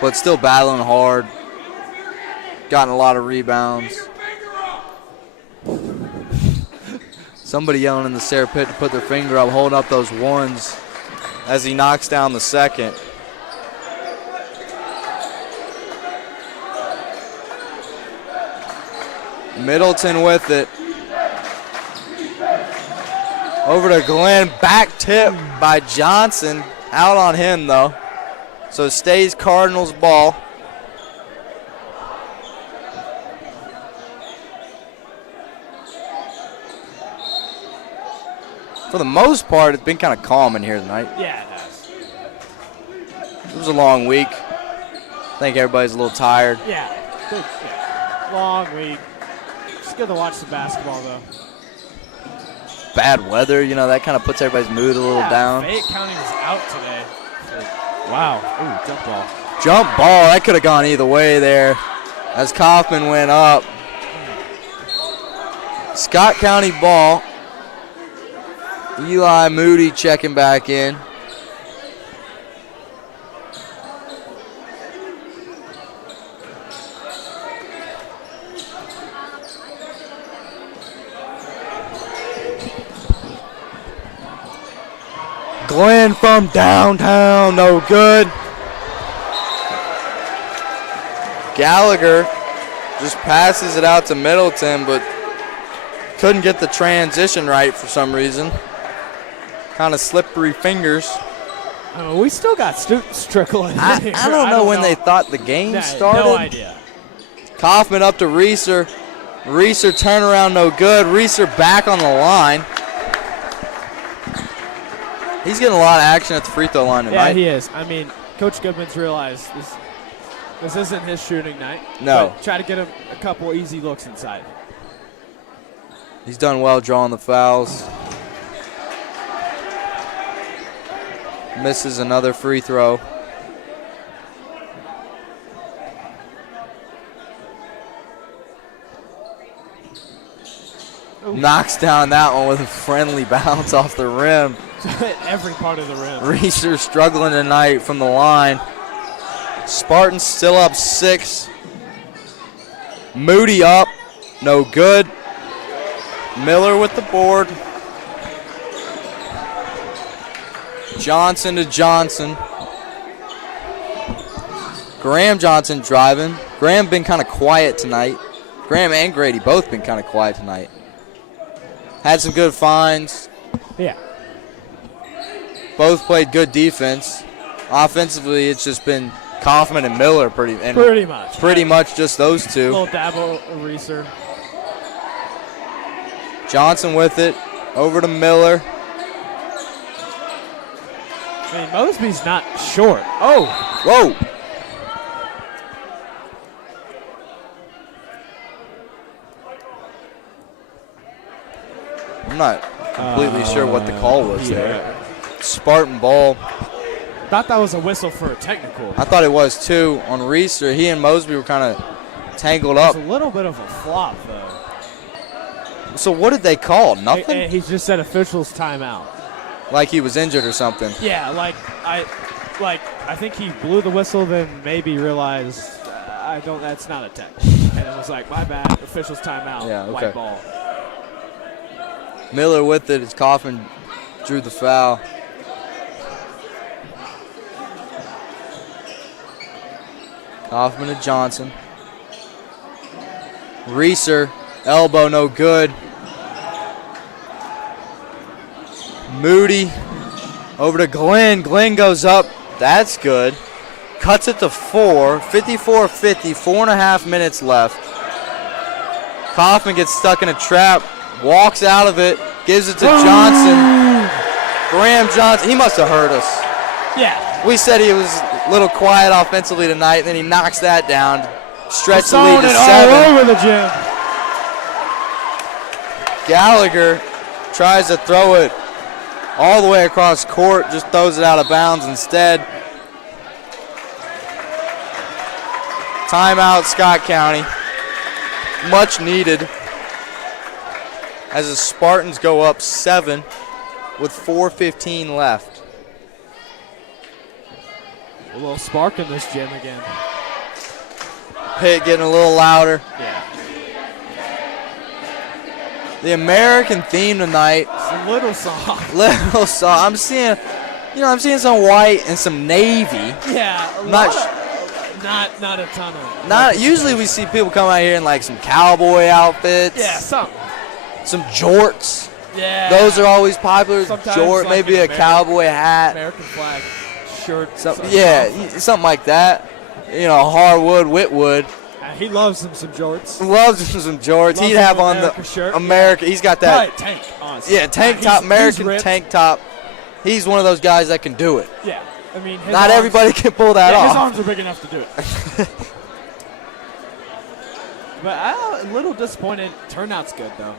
But still battling hard. Gotten a lot of rebounds. Somebody yelling in the Sayre pit to put their finger up, holding up those 1s as he knocks down the 2nd. Middleton with it. Over to Glenn. Back tip by Johnson. Out on him, though. So it stays Cardinals ball. For the most part, it's been kind of calm in here tonight. Yeah, it has. It was a long week. I think everybody's a little tired. Yeah. Good. Long week. It's good to watch the basketball, though. Bad weather, that kind of puts everybody's mood a little down. Fayette County was out today. Wow. Ooh, jump ball. Jump ball. That could have gone either way there as Kaufman went up. Scott County ball. Eli Moody checking back in. Glenn from downtown, no good. Gallagher just passes it out to Middleton, but couldn't get the transition right for some reason. Kind of slippery fingers. We still got students trickling in here. I don't know when they thought the game started. No idea. Kaufman up to Reeser. Reeser turnaround, no good. Reeser back on the line. He's getting a lot of action at the free throw line tonight. Yeah, he is. I mean, Coach Goodman's realized this isn't his shooting night. No. But try to get him a couple easy looks inside. He's done well drawing the fouls. Misses another free throw. Ooh. Knocks down that one with a friendly bounce off the rim. Every part of the rim. Reeser struggling tonight from the line. Spartans still up 6. Moody up. No good. Miller with the board. Johnson to Johnson. Graham Johnson driving. Graham been kind of quiet tonight. Graham and Grady both been kind of quiet tonight. Had some good finds. Yeah. Both played good defense. Offensively, it's just been Kaufman and Miller pretty much. Pretty much just those two. Little dabble Reeser. Johnson with it. Over to Miller. I mean, Mosby's not short. Oh. Whoa. I'm not completely sure what the call was there. Spartan ball. Thought that was a whistle for a technical. I thought it was too on Reeser. He and Mosby were kind of tangled up. It's a little bit of a flop, though. So what did they call? Nothing? He just said officials timeout. Like he was injured or something. Yeah, I think he blew the whistle, then maybe realized that's not a tech. And it was like, my bad, officials timeout. Yeah, okay. White ball. Miller with it as Kaufman drew the foul. Kaufman to Johnson. Reeser, elbow no good. Moody over to Glenn. Glenn goes up. That's good. Cuts it to 4. 54-50, 4.5 minutes left. Kaufman gets stuck in a trap. Walks out of it. Gives it to Johnson. Graham Johnson. He must have heard us. Yeah. We said he was a little quiet offensively tonight, and then he knocks that down. Stretch the lead to 7. All over the gym. Gallagher tries to throw it all the way across court, just throws it out of bounds instead. Timeout, Scott County. Much needed as the Spartans go up 7 with 4:15 left. A little spark in this gym again. Pit getting a little louder. Yeah. The American theme tonight. It's a little soft. Little soft. I'm seeing some white and some navy. Yeah. Not a ton of. Not usually we see people come out here in like some cowboy outfits. Yeah, some jorts. Yeah. Those are always popular. Sometimes Jort, like maybe a cowboy hat. American flag shirt. Something like that. Hardwood, Whitwood. He loves him some jorts. Loves him some jorts. He'd have on the shirt. America. He's got that. Right, tank, honestly. Yeah, tank top, American tank top. He's one of those guys that can do it. Yeah. I mean, not everybody can pull that off. His arms are big enough to do it. But I'm a little disappointed. Turnout's good, though.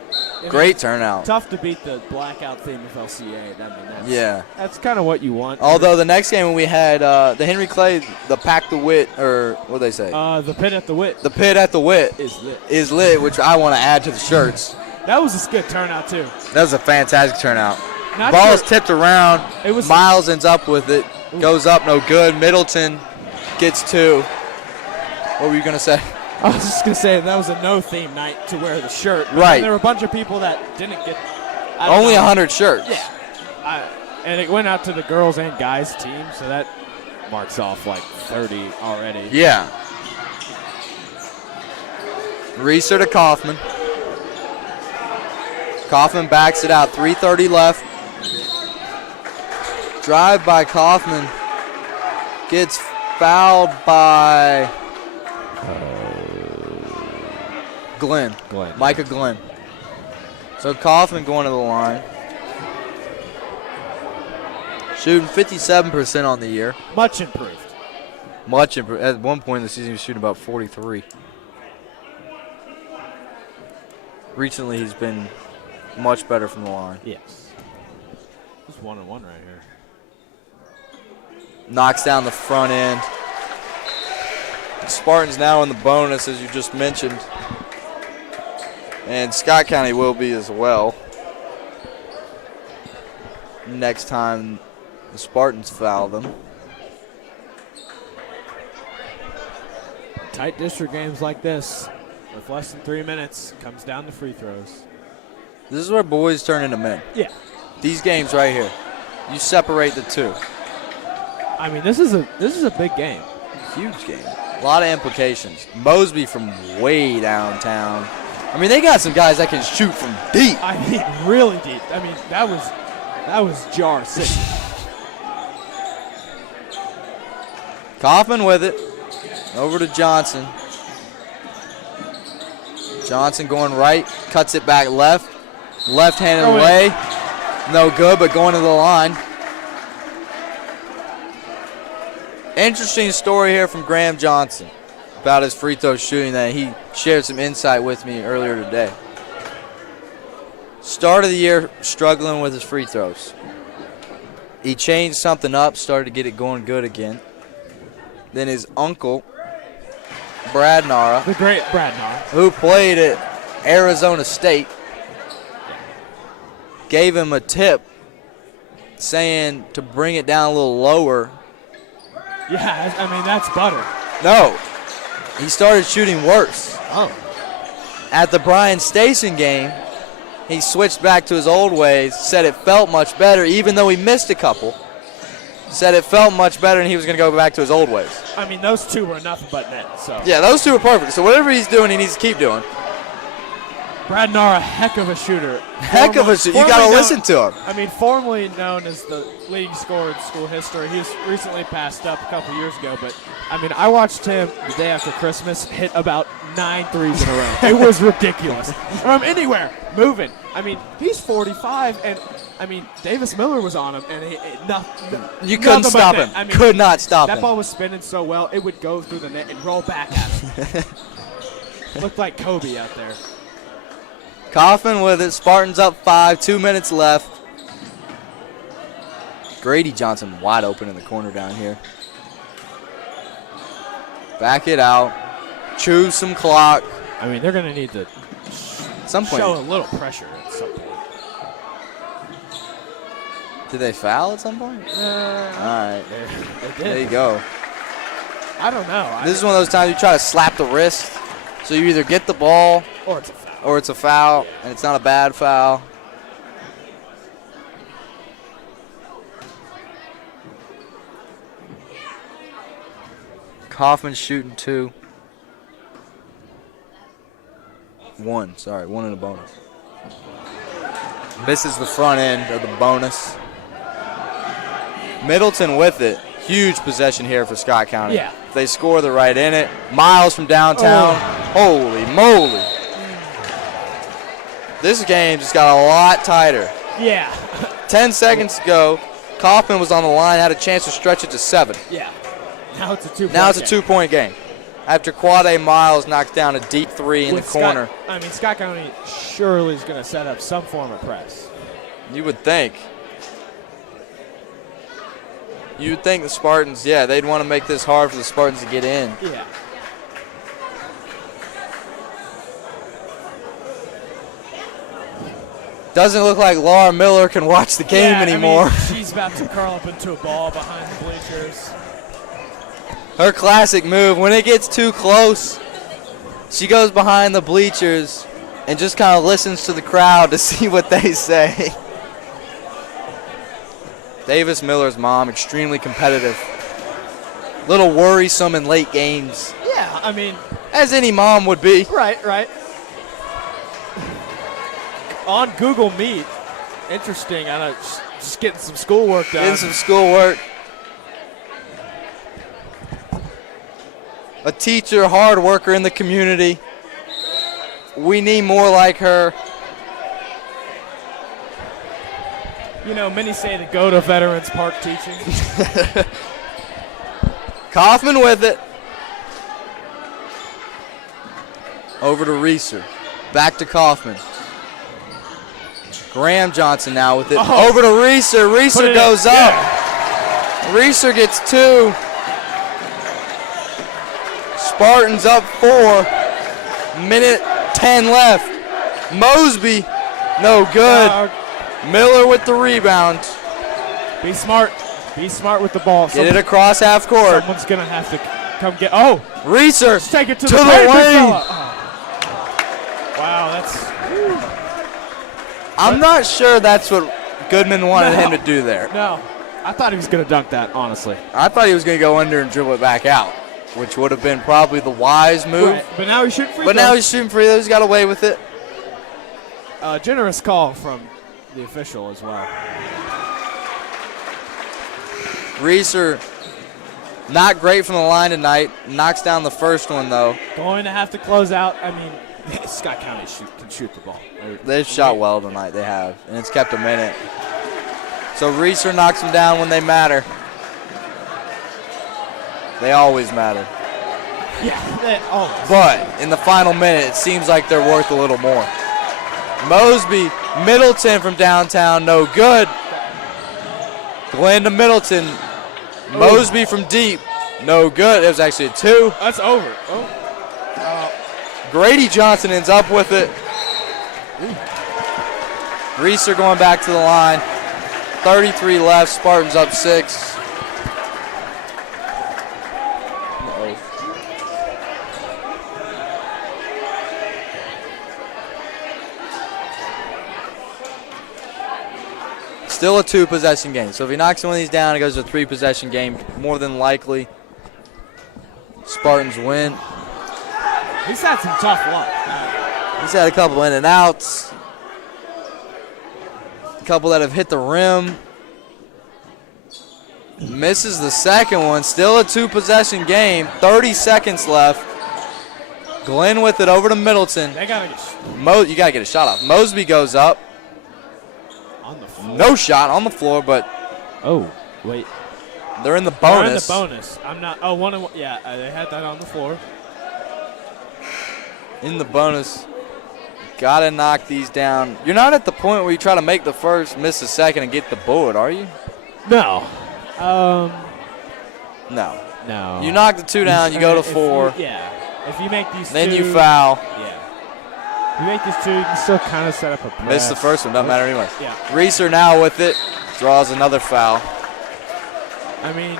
Great turnout. Tough to beat the blackout theme of LCA. That's kind of what you want. Although the next game when we had the Henry Clay, the Pack the Wit, or what do they say? The Pit at the Wit. The Pit at the Wit is lit, which I want to add to the shirts. That was a good turnout, too. That was a fantastic turnout. Ball is tipped around. Miles ends up with it. Goes up, no good. Middleton gets 2. What were you going to say? I was just going to say that was a no-theme night to wear the shirt. Right. There were a bunch of people that didn't get. Only 100 shirts. Yeah. And it went out to the girls and guys team, so that marks off like 30 already. Yeah. Reeser to Kaufman. Kaufman backs it out. 3:30 left. Drive by Kaufman. Gets fouled by Glenn. Micah Glenn. So Kaufman going to the line. Shooting 57% on the year. Much improved. At one point in the season, he was shooting about 43. Recently, he's been much better from the line. Yes. Just 1-1 right here. knocks down the front end. Spartans now in the bonus, as you just mentioned. And Scott County will be as well. Next time the Spartans foul them. Tight district games like this, with less than 3 minutes, comes down to free throws. This is where boys turn into men. Yeah. These games right here, you separate the two. I mean, this is a big game. Huge game. A lot of implications. Mosby from way downtown. I mean, they got some guys that can shoot from deep. I mean, really deep. I mean, that was jar city. Kaufman with it. Over to Johnson. Johnson going right, cuts it back left. Left-handed away. No good, but going to the line. Interesting story here from Graham Johnson about his free throw shooting that he shared some insight with me earlier today. Start of the year struggling with his free throws. He changed something up, started to get it going good again. Then his uncle, Brad Nara, the great Brad Nara, who played at Arizona State, gave him a tip saying to bring it down a little lower. Yeah, I mean, that's butter. No, he started shooting worse. Oh. At the Bryan Station game, he switched back to his old ways, said it felt much better, even though he missed a couple. Said it felt much better, and he was going to go back to his old ways. I mean, those two were nothing but net. So. Yeah, those two are perfect. So whatever he's doing, he needs to keep doing. Brad Nara, heck of a shooter. Heck of a shooter. You got to listen to him. I mean, formerly known as the leading scorer in school history. He was recently passed up a couple years ago, but, I mean, I watched him the day after Christmas hit about 9 threes in a row. It was ridiculous. From anywhere, moving. I mean, he's 45, and, I mean, Davis Miller was on him, and you couldn't stop him. I mean, could not stop him. That ball was spinning so well, it would go through the net and roll back at him. Looked like Kobe out there. Kaufman with it. Spartans up 5, 2 minutes left. Grady Johnson wide open in the corner down here. Back it out. Choose some clock. I mean, they're going to need to show a little pressure at some point. Did they foul at some point? All right. They did. There you go. I don't know. This is one of those times you try to slap the wrist. So you either get the ball or it's a foul. And it's not a bad foul. Kaufman shooting 2. 1 in a bonus. Misses the front end of the bonus. Middleton with it. Huge possession here for Scott County. Yeah. If they score, they're right in it. Miles from downtown. Holy moly. This game just got a lot tighter. Yeah. 10 seconds ago, Kaufman was on the line, had a chance to stretch it to 7. Yeah. Now it's a 2-point Now it's a 2-point game. After Quade Miles knocks down a deep 3 in the corner. Scott County surely is going to set up some form of press. You would think. You would think the Spartans, they'd want to make this hard for the Spartans to get in. Yeah. Doesn't look like Laura Miller can watch the game anymore. I mean, she's about to curl up into a ball behind the bleachers. Her classic move, when it gets too close, she goes behind the bleachers and just kind of listens to the crowd to see what they say. Davis Miller's mom, extremely competitive. Little worrisome in late games. Yeah, I mean. As any mom would be. Right. On Google Meet. Interesting. I know, just getting some schoolwork done. Getting some schoolwork. A teacher, hard worker in the community. We need more like her. You know, many say to go to Veterans Park teaching. Kaufman with it. Over to Reeser. Back to Kaufman. Graham Johnson now with it. Over to Reeser. Reeser goes up. Reeser gets 2. Spartans up 4. Minute 10 left. Mosby, no good. Miller with the rebound. Be smart. Be smart with the ball. Get it across half court. Someone's going to have to come get. Oh! Reeser take it to the the lane. Oh. Wow, that's. I'm not sure that's what Goodman wanted him to do there. No. I thought he was going to dunk that, honestly. I thought he was going to go under and dribble it back out, which would have been probably the wise move. Right. But now he's shooting free But throws. now he's shooting free throws. He's got away with it. Generous call from the official as well. Reeser, not great from the line tonight. Knocks down the first one, though. Going to have to close out. I mean, Scott County can shoot the ball. They've shot well tonight. They have. And it's kept a minute. So Reeser knocks them down when they matter. They always matter. Yeah, they always. But in the final minute, it seems like they're worth a little more. Mosby, Middleton from downtown, no good. Glenn to Middleton. Mosby from deep, no good. It was actually a 2. That's over. Oh. Grady Johnson ends up with it. Reeser going back to the line. 33 left, Spartans up 6. Still a 2-possession game. So if he knocks one of these down, it goes to a 3-possession game. More than likely, Spartans win. He's had some tough luck. He's had a couple in and outs. A couple that have hit the rim. Misses the second one. Still a 2-possession game. 30 seconds left. Glenn with it over to Middleton. They gotta get You got to get a shot off. Mosby goes up. on the floor. No shot on the floor, but Oh, wait. they're in the They're in bonus. the bonus. I'm not. Oh, 1 and 1. Yeah, they had that on the floor. In the bonus. Got to knock these down. You're not at the point where you try to make the first, miss the second, and get the board, are you? No. No. No. You knock the 2 down, you go to 4. Yeah. If you make these Then 2. you foul. Yeah. If you make these 2, you can still kind of set up a press. Miss the first one, doesn't matter anyway. Yeah. Reeser now with it. Draws another foul. I mean.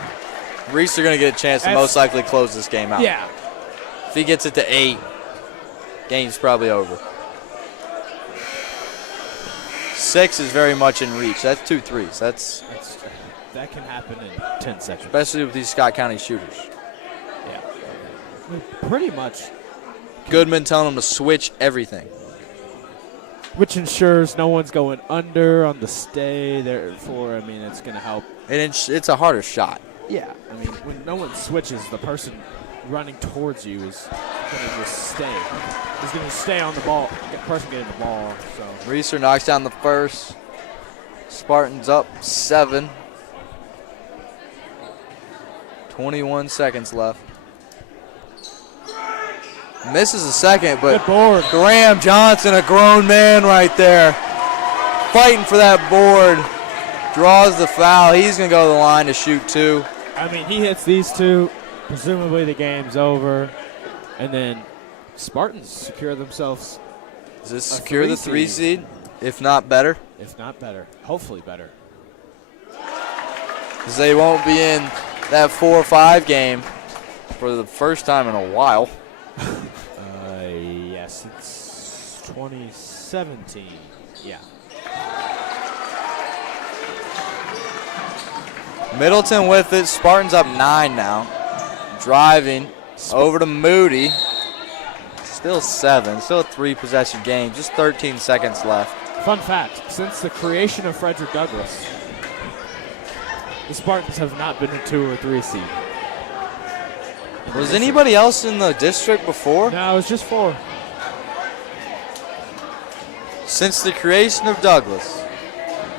Reeser going to get a chance to most likely close this game out. Yeah. If he gets it to 8, game's probably over. 6 is very much in reach. That's 2 threes. That can happen in 10 seconds. Especially with these Scott County shooters. Yeah. I mean, pretty much. Goodman telling them to switch everything. Which ensures no one's going under on the stay. Therefore, I mean, it's going to help. And it's a harder shot. Yeah. I mean, when no one switches, the person running towards you is going to just stay. He's going to stay on the ball. The person getting the ball. So Reeser knocks down the first. Spartans up 7. 21 seconds left. Misses the second, but good board. Graham Johnson, a grown man right there, fighting for that board. Draws the foul. He's going to go to the line to shoot 2. I mean, he hits these 2. Presumably the game's over. And then Spartans secure themselves. Does this secure the 3 seed? If not better? If not better. Hopefully better. Because they won't be in that 4 or 5 game for the first time in a while. Yes, it's 2017. Yeah. Middleton with it. Spartans up 9 now. Driving over to Moody. Still 7. Still a 3-possession game. Just 13 seconds left. Fun fact, since the creation of Frederick Douglass, the Spartans have not been a 2 or 3 seed. Was anybody else in the district before? No, it was just 4. Since the creation of Douglas,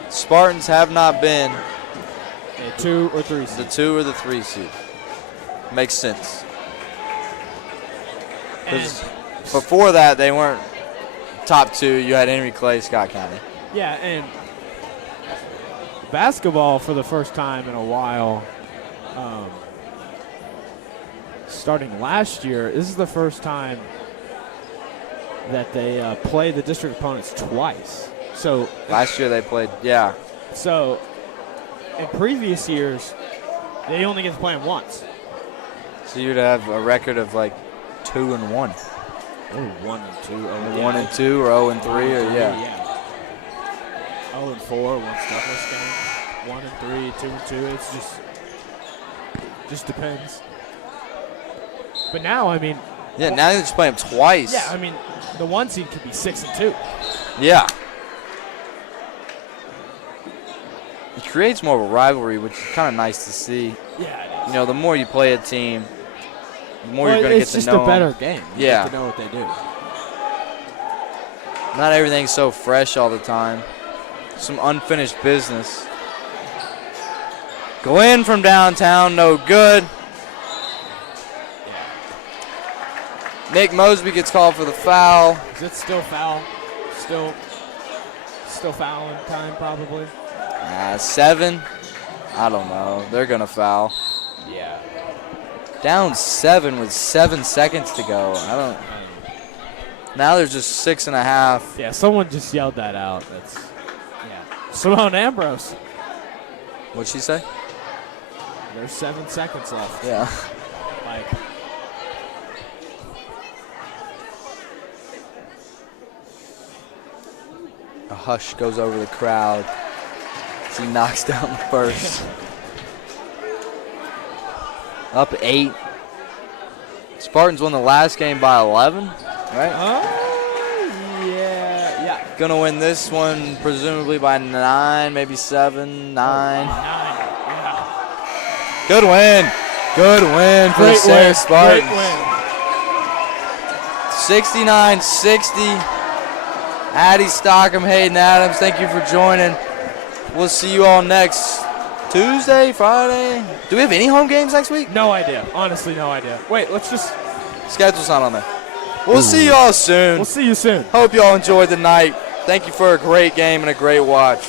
Spartans have not been a 2 or 3 seed. The 2 or the 3 seed. Makes sense. Because before that, they weren't top 2. You had Henry Clay, Scott County. Yeah, and basketball for the first time in a while starting last year, this is the first time that they play the district opponents twice. So last year they played, yeah. So in previous years, they only get to play them once. So you'd have a record of like 2-1. Oh, 1-2. Oh, 1-2 or 0-3 or yeah. 0-4, one Douglas game. 1-3, 2-2. It's just depends. But now, I mean. Yeah, now they just play them twice. Yeah, I mean, the 1 seed could be 6-2. Yeah. It creates more of a rivalry, which is kind of nice to see. Yeah, it is. You know, the more you play a team, the more you're going to get to know It's just a better them. game. You Yeah. get to know what they do. Not everything's so fresh all the time. Some unfinished business. Glenn from downtown, no good. Nick Mosby gets called for the foul. Is it still foul? Still fouling time, probably. 7. I don't know. They're going to foul. Yeah. Down 7 with 7 seconds to go. Now there's just 6.5. Yeah, someone just yelled that out. Simone Ambrose. What'd she say? There's 7 seconds left. Yeah. Like. A hush goes over the crowd as he knocks down the first. Up 8. Spartans won the last game by 11, right? Oh, yeah. Gonna win this one presumably by 9, maybe 7, 9. 9, yeah. Good win. Good win for the Sayre Spartans. Great win. 69-60. Addie Stockham, Hayden Adams, thank you for joining. We'll see you all next Tuesday, Friday. Do we have any home games next week? No idea. Honestly, no idea. Wait, let's just. Schedule's not on there. We'll see you all soon. We'll see you soon. Hope you all enjoyed the night. Thank you for a great game and a great watch.